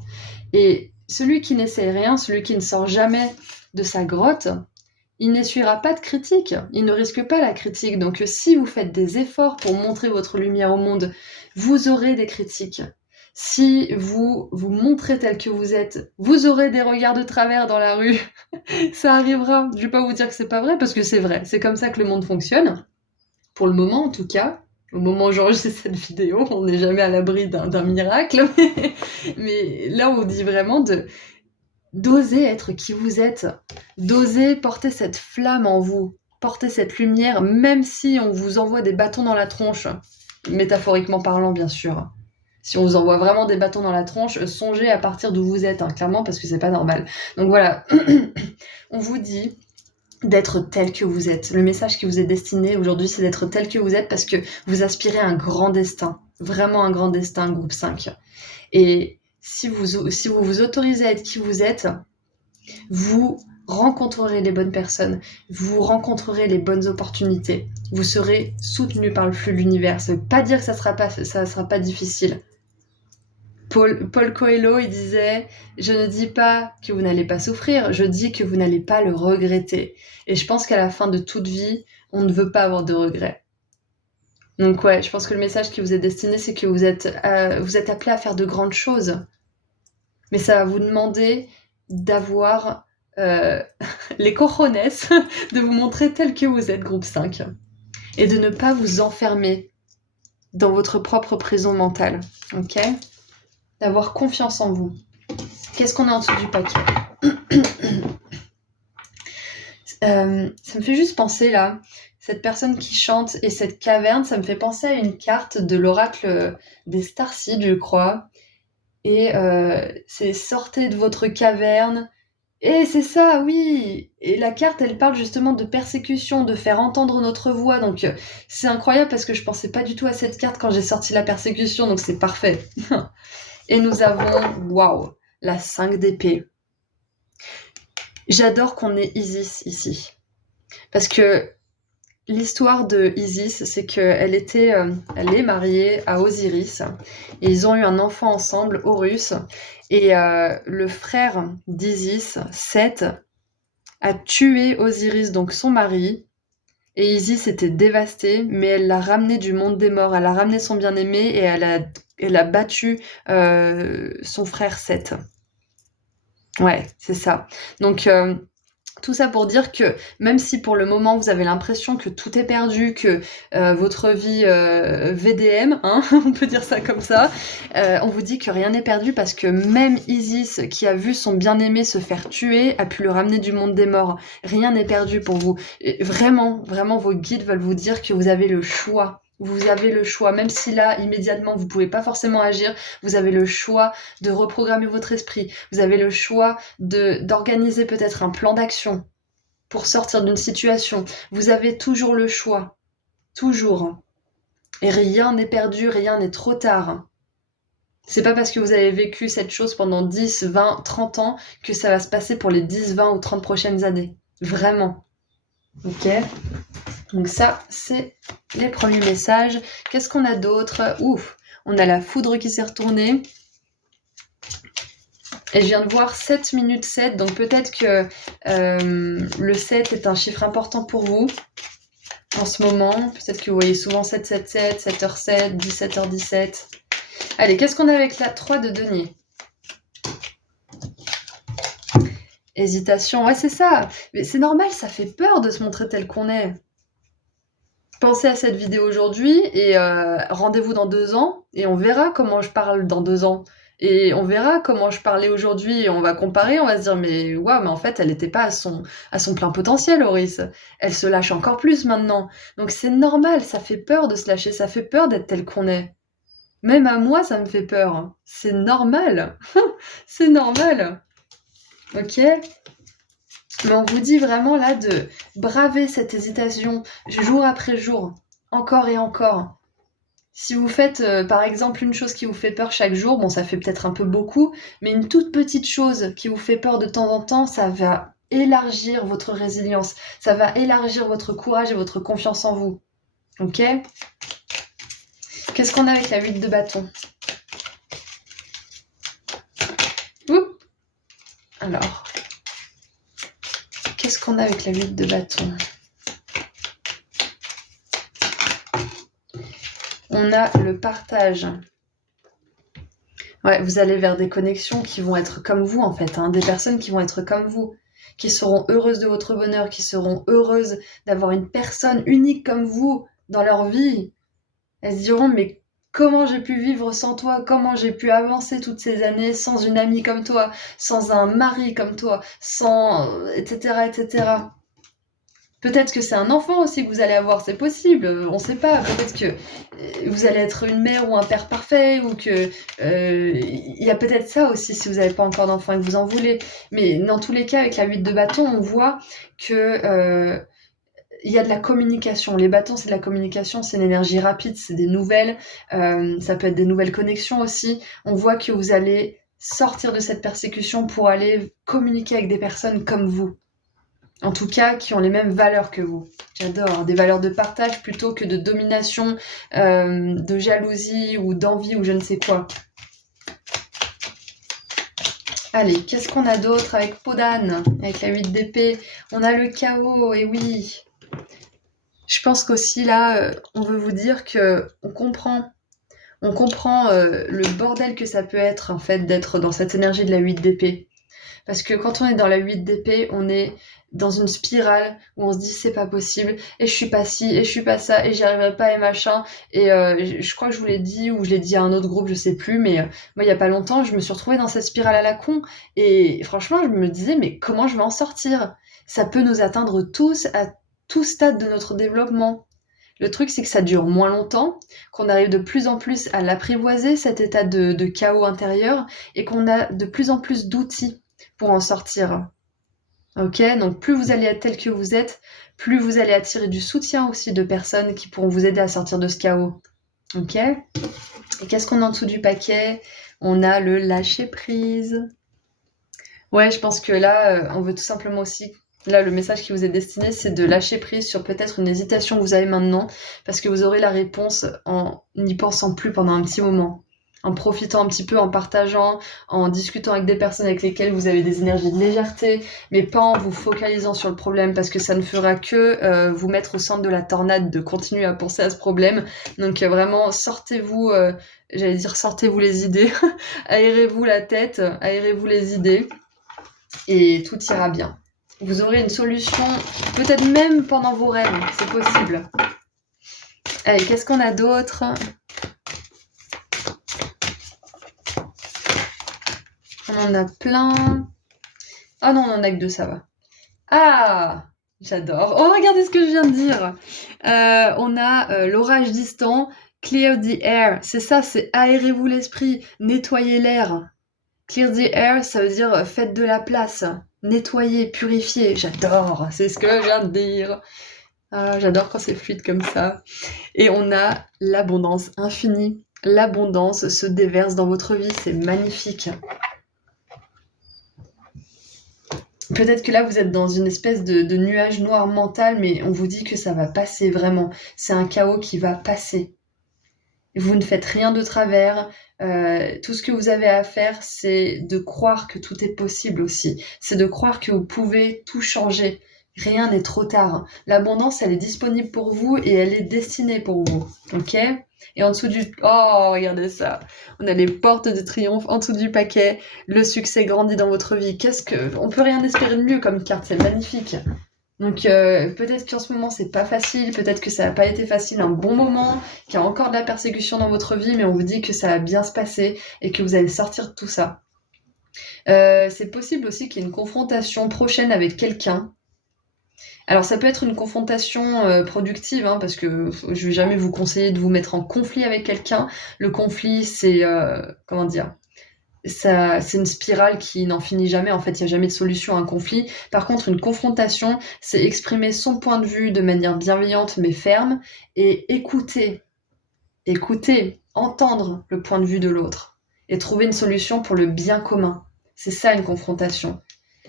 Et celui qui n'essaie rien, celui qui ne sort jamais de sa grotte, il n'essuiera pas de critique, il ne risque pas la critique. Donc si vous faites des efforts pour montrer votre lumière au monde, vous aurez des critiques. Si vous vous montrez tel que vous êtes, vous aurez des regards de travers dans la rue. Ça arrivera. Je vais pas vous dire que c'est pas vrai, parce que c'est vrai. C'est comme ça que le monde fonctionne. Pour le moment, en tout cas. Au moment où j'enregistre cette vidéo, on n'est jamais à l'abri d'un miracle. Mais là, on dit vraiment d'oser être qui vous êtes. D'oser porter cette flamme en vous. Porter cette lumière, même si on vous envoie des bâtons dans la tronche. Métaphoriquement parlant, bien sûr. Si on vous envoie vraiment des bâtons dans la tronche, songez à partir d'où vous êtes, clairement, parce que c'est pas normal. Donc voilà, on vous dit d'être tel que vous êtes. Le message qui vous est destiné aujourd'hui, c'est d'être tel que vous êtes parce que vous aspirez à un grand destin. Vraiment un grand destin, groupe 5. Et si vous vous autorisez à être qui vous êtes, vous rencontrerez les bonnes personnes, vous rencontrerez les bonnes opportunités, vous serez soutenu par le flux de l'univers. Ça veut pas dire que ça sera pas difficile. Paul Coelho, il disait « Je ne dis pas que vous n'allez pas souffrir, je dis que vous n'allez pas le regretter. » Et je pense qu'à la fin de toute vie, on ne veut pas avoir de regrets. Donc ouais, je pense que le message qui vous est destiné, c'est que vous êtes appelé à faire de grandes choses. Mais ça va vous demander d'avoir les cojones de vous montrer tel que vous êtes, groupe 5. Et de ne pas vous enfermer dans votre propre prison mentale. Ok ? D'avoir confiance en vous. Qu'est-ce qu'on a en dessous du paquet? Ça me fait juste penser là, cette personne qui chante et cette caverne, ça me fait penser à une carte de l'oracle des Starseeds, je crois. Et c'est sortez de votre caverne. Et c'est ça, oui. Et la carte, elle parle justement de persécution, de faire entendre notre voix. Donc c'est incroyable parce que je pensais pas du tout à cette carte quand j'ai sorti la persécution, donc c'est parfait. Et nous avons, waouh, la 5 d'épée. J'adore qu'on ait Isis ici. Parce que l'histoire de Isis, c'est qu'elle elle est mariée à Osiris. Et ils ont eu un enfant ensemble, Horus. Et le frère d'Isis, Seth, a tué Osiris, donc son mari. Et Isis était dévastée, mais elle l'a ramené du monde des morts. Elle a ramené son bien-aimé et elle a battu son frère Seth. Ouais, c'est ça. Donc, tout ça pour dire que même si pour le moment vous avez l'impression que tout est perdu, que votre vie VDM, hein, on peut dire ça comme ça, on vous dit que rien n'est perdu parce que même Isis, qui a vu son bien-aimé se faire tuer, a pu le ramener du monde des morts. Rien n'est perdu pour vous. Et vraiment, vraiment, vos guides veulent vous dire que vous avez le choix. Vous avez le choix, même si là, immédiatement, vous pouvez pas forcément agir, vous avez le choix de reprogrammer votre esprit. Vous avez le choix d'organiser peut-être un plan d'action pour sortir d'une situation. Vous avez toujours le choix. Toujours. Et rien n'est perdu, rien n'est trop tard. C'est pas parce que vous avez vécu cette chose pendant 10, 20, 30 ans que ça va se passer pour les 10, 20 ou 30 prochaines années. Vraiment. Ok? Donc ça, c'est les premiers messages. Qu'est-ce qu'on a d'autre? Ouf, on a la foudre qui s'est retournée. Et je viens de voir 7 minutes 7, donc peut-être que le 7 est un chiffre important pour vous en ce moment. Peut-être que vous voyez souvent 777, 7h07, 17h17. Allez, qu'est-ce qu'on a avec la 3 de denier? Hésitation, ouais c'est ça. Mais c'est normal, ça fait peur de se montrer tel qu'on est. Pensez à cette vidéo aujourd'hui et rendez-vous dans 2 ans et on verra comment je parle dans 2 ans. Et on verra comment je parlais aujourd'hui et on va comparer, on va se dire mais waouh, mais en fait elle n'était pas à son plein potentiel, Auris. Elle se lâche encore plus maintenant. Donc c'est normal, ça fait peur de se lâcher, ça fait peur d'être tel qu'on est. Même à moi ça me fait peur. C'est normal. C'est normal. Ok? Mais on vous dit vraiment là de braver cette hésitation jour après jour, encore et encore. Si vous faites par exemple une chose qui vous fait peur chaque jour, bon ça fait peut-être un peu beaucoup, mais une toute petite chose qui vous fait peur de temps en temps, ça va élargir votre résilience, ça va élargir votre courage et votre confiance en vous. Ok? Qu'est-ce qu'on a avec la 8 de bâton? Oups. Alors, qu'est-ce qu'on a avec la 8 de bâton? On a le partage. Ouais, vous allez vers des connexions qui vont être comme vous en fait, hein, des personnes qui vont être comme vous, qui seront heureuses de votre bonheur, qui seront heureuses d'avoir une personne unique comme vous dans leur vie. Elles se diront mais comment j'ai pu vivre sans toi? Comment j'ai pu avancer toutes ces années sans une amie comme toi, sans un mari comme toi, sans etc. etc. Peut-être que c'est un enfant aussi que vous allez avoir, c'est possible, on ne sait pas. Peut-être que vous allez être une mère ou un père parfait, ou que il y a peut-être ça aussi si vous n'avez pas encore d'enfant et que vous en voulez. Mais dans tous les cas, avec la 8 de bâton, on voit que il y a de la communication. Les bâtons, c'est de la communication, c'est une énergie rapide, c'est des nouvelles, ça peut être des nouvelles connexions aussi. On voit que vous allez sortir de cette persécution pour aller communiquer avec des personnes comme vous. En tout cas, qui ont les mêmes valeurs que vous. J'adore, des valeurs de partage plutôt que de domination, de jalousie ou d'envie ou je ne sais quoi. Allez, qu'est-ce qu'on a d'autre avec peau d'âne, avec la 8 d'épée? On a le chaos, et oui. Je pense qu'aussi là, on veut vous dire que on comprend le bordel que ça peut être en fait d'être dans cette énergie de la 8 d'épée. Parce que quand on est dans la 8 d'épée, on est dans une spirale où on se dit c'est pas possible, et je suis pas ci, et je suis pas ça, et j'y arriverai pas, et machin. Et je crois que je vous l'ai dit, ou je l'ai dit à un autre groupe, je sais plus, mais moi il y a pas longtemps, je me suis retrouvée dans cette spirale à la con, et franchement, je me disais, mais comment je vais en sortir? Ça peut nous atteindre tous, à tout stade de notre développement. Le truc, c'est que ça dure moins longtemps, qu'on arrive de plus en plus à l'apprivoiser, cet état de chaos intérieur, et qu'on a de plus en plus d'outils pour en sortir. Ok, donc plus vous allez être tel que vous êtes, plus vous allez attirer du soutien aussi de personnes qui pourront vous aider à sortir de ce chaos. Ok? Et qu'est-ce qu'on a en dessous du paquet? On a le lâcher prise. Ouais, je pense que là, on veut tout simplement aussi. Là, le message qui vous est destiné, c'est de lâcher prise sur peut-être une hésitation que vous avez maintenant, parce que vous aurez la réponse en n'y pensant plus pendant un petit moment. En profitant un petit peu, en partageant, en discutant avec des personnes avec lesquelles vous avez des énergies de légèreté, mais pas en vous focalisant sur le problème, parce que ça ne fera que vous mettre au centre de la tornade, de continuer à penser à ce problème. Donc vraiment, sortez-vous, j'allais dire sortez-vous les idées, aérez-vous la tête, aérez-vous les idées, et tout ira bien. Vous aurez une solution, peut-être même pendant vos rêves, c'est possible. Allez, qu'est-ce qu'on a d'autre ? On en a plein. Ah non, on en a que deux, ça va. Ah, J'adore. Oh, regardez ce que je viens de dire. On a l'orage distant, clear the air. C'est ça, c'est aérez-vous l'esprit, nettoyez l'air. Clear the air, ça veut dire faites de la place, nettoyer, purifier. J'adore, c'est ce que je viens de dire. Ah, j'adore quand c'est fluide comme ça. Et on a l'abondance infinie. L'abondance se déverse dans votre vie, c'est magnifique. Peut-être que là, vous êtes dans une espèce de nuage noir mental, mais on vous dit que ça va passer vraiment. C'est un chaos qui va passer. Vous ne faites rien de travers. Tout ce que vous avez à faire, c'est de croire que tout est possible aussi. C'est de croire que vous pouvez tout changer. Rien n'est trop tard. L'abondance, elle est disponible pour vous et elle est destinée pour vous. Ok ? Et en dessous du... Oh, regardez ça. On a les portes de triomphe en dessous du paquet. Le succès grandit dans votre vie. On peut rien espérer de mieux comme carte. C'est magnifique. Donc peut-être qu'en ce moment c'est pas facile, peut-être que ça n'a pas été facile un bon moment, qu'il y a encore de la persécution dans votre vie, mais on vous dit que ça va bien se passer et que vous allez sortir de tout ça. C'est possible aussi qu'il y ait une confrontation prochaine avec quelqu'un. Alors ça peut être une confrontation productive, hein, parce que je vais jamais vous conseiller de vous mettre en conflit avec quelqu'un. Le conflit, c'est comment dire, c'est une spirale qui n'en finit jamais. En fait, il n'y a jamais de solution à un conflit. Par contre, une confrontation, c'est exprimer son point de vue de manière bienveillante mais ferme et écouter, entendre le point de vue de l'autre et trouver une solution pour le bien commun. C'est ça une confrontation.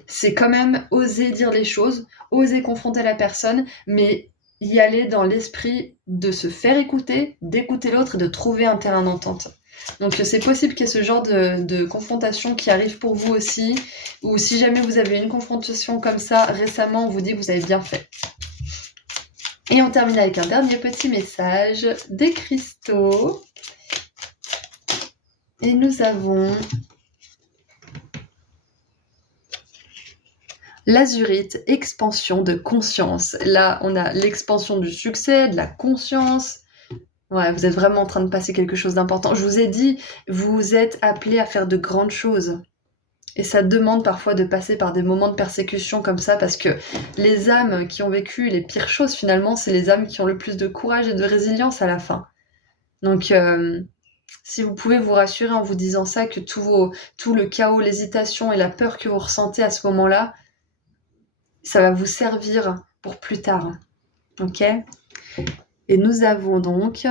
C'est quand même oser dire les choses, oser confronter la personne, mais y aller dans l'esprit de se faire écouter, d'écouter l'autre et de trouver un terrain d'entente. Donc c'est possible qu'il y ait ce genre de confrontation qui arrive pour vous aussi, ou si jamais vous avez eu une confrontation comme ça récemment, on vous dit que vous avez bien fait. Et on termine avec un dernier petit message des cristaux. Et nous avons l'azurite, expansion de conscience. Là, on a l'expansion du succès, de la conscience. Ouais, vous êtes vraiment en train de passer quelque chose d'important. Je vous ai dit, vous êtes appelés à faire de grandes choses. Et ça demande parfois de passer par des moments de persécution comme ça, parce que les âmes qui ont vécu les pires choses, finalement, c'est les âmes qui ont le plus de courage et de résilience à la fin. Donc, si vous pouvez vous rassurer en vous disant ça, que tout le chaos, l'hésitation et la peur que vous ressentez à ce moment-là, ça va vous servir pour plus tard. Ok ? Et nous avons donc...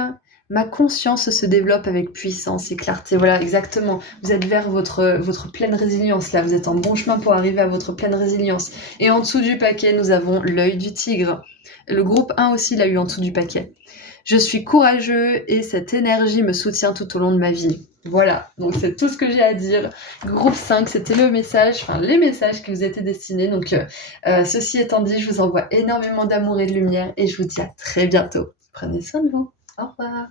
Ma conscience se développe avec puissance et clarté. Voilà, exactement. Vous êtes vers votre pleine résilience, là. Vous êtes en bon chemin pour arriver à votre pleine résilience. Et en dessous du paquet, nous avons l'œil du tigre. Le groupe 1 aussi l'a eu en dessous du paquet. Je suis courageux et cette énergie me soutient tout au long de ma vie. Voilà, donc c'est tout ce que j'ai à dire. Groupe 5, c'était les messages qui vous étaient destinés. Donc, ceci étant dit, je vous envoie énormément d'amour et de lumière et je vous dis à très bientôt. Prenez soin de vous. Au revoir.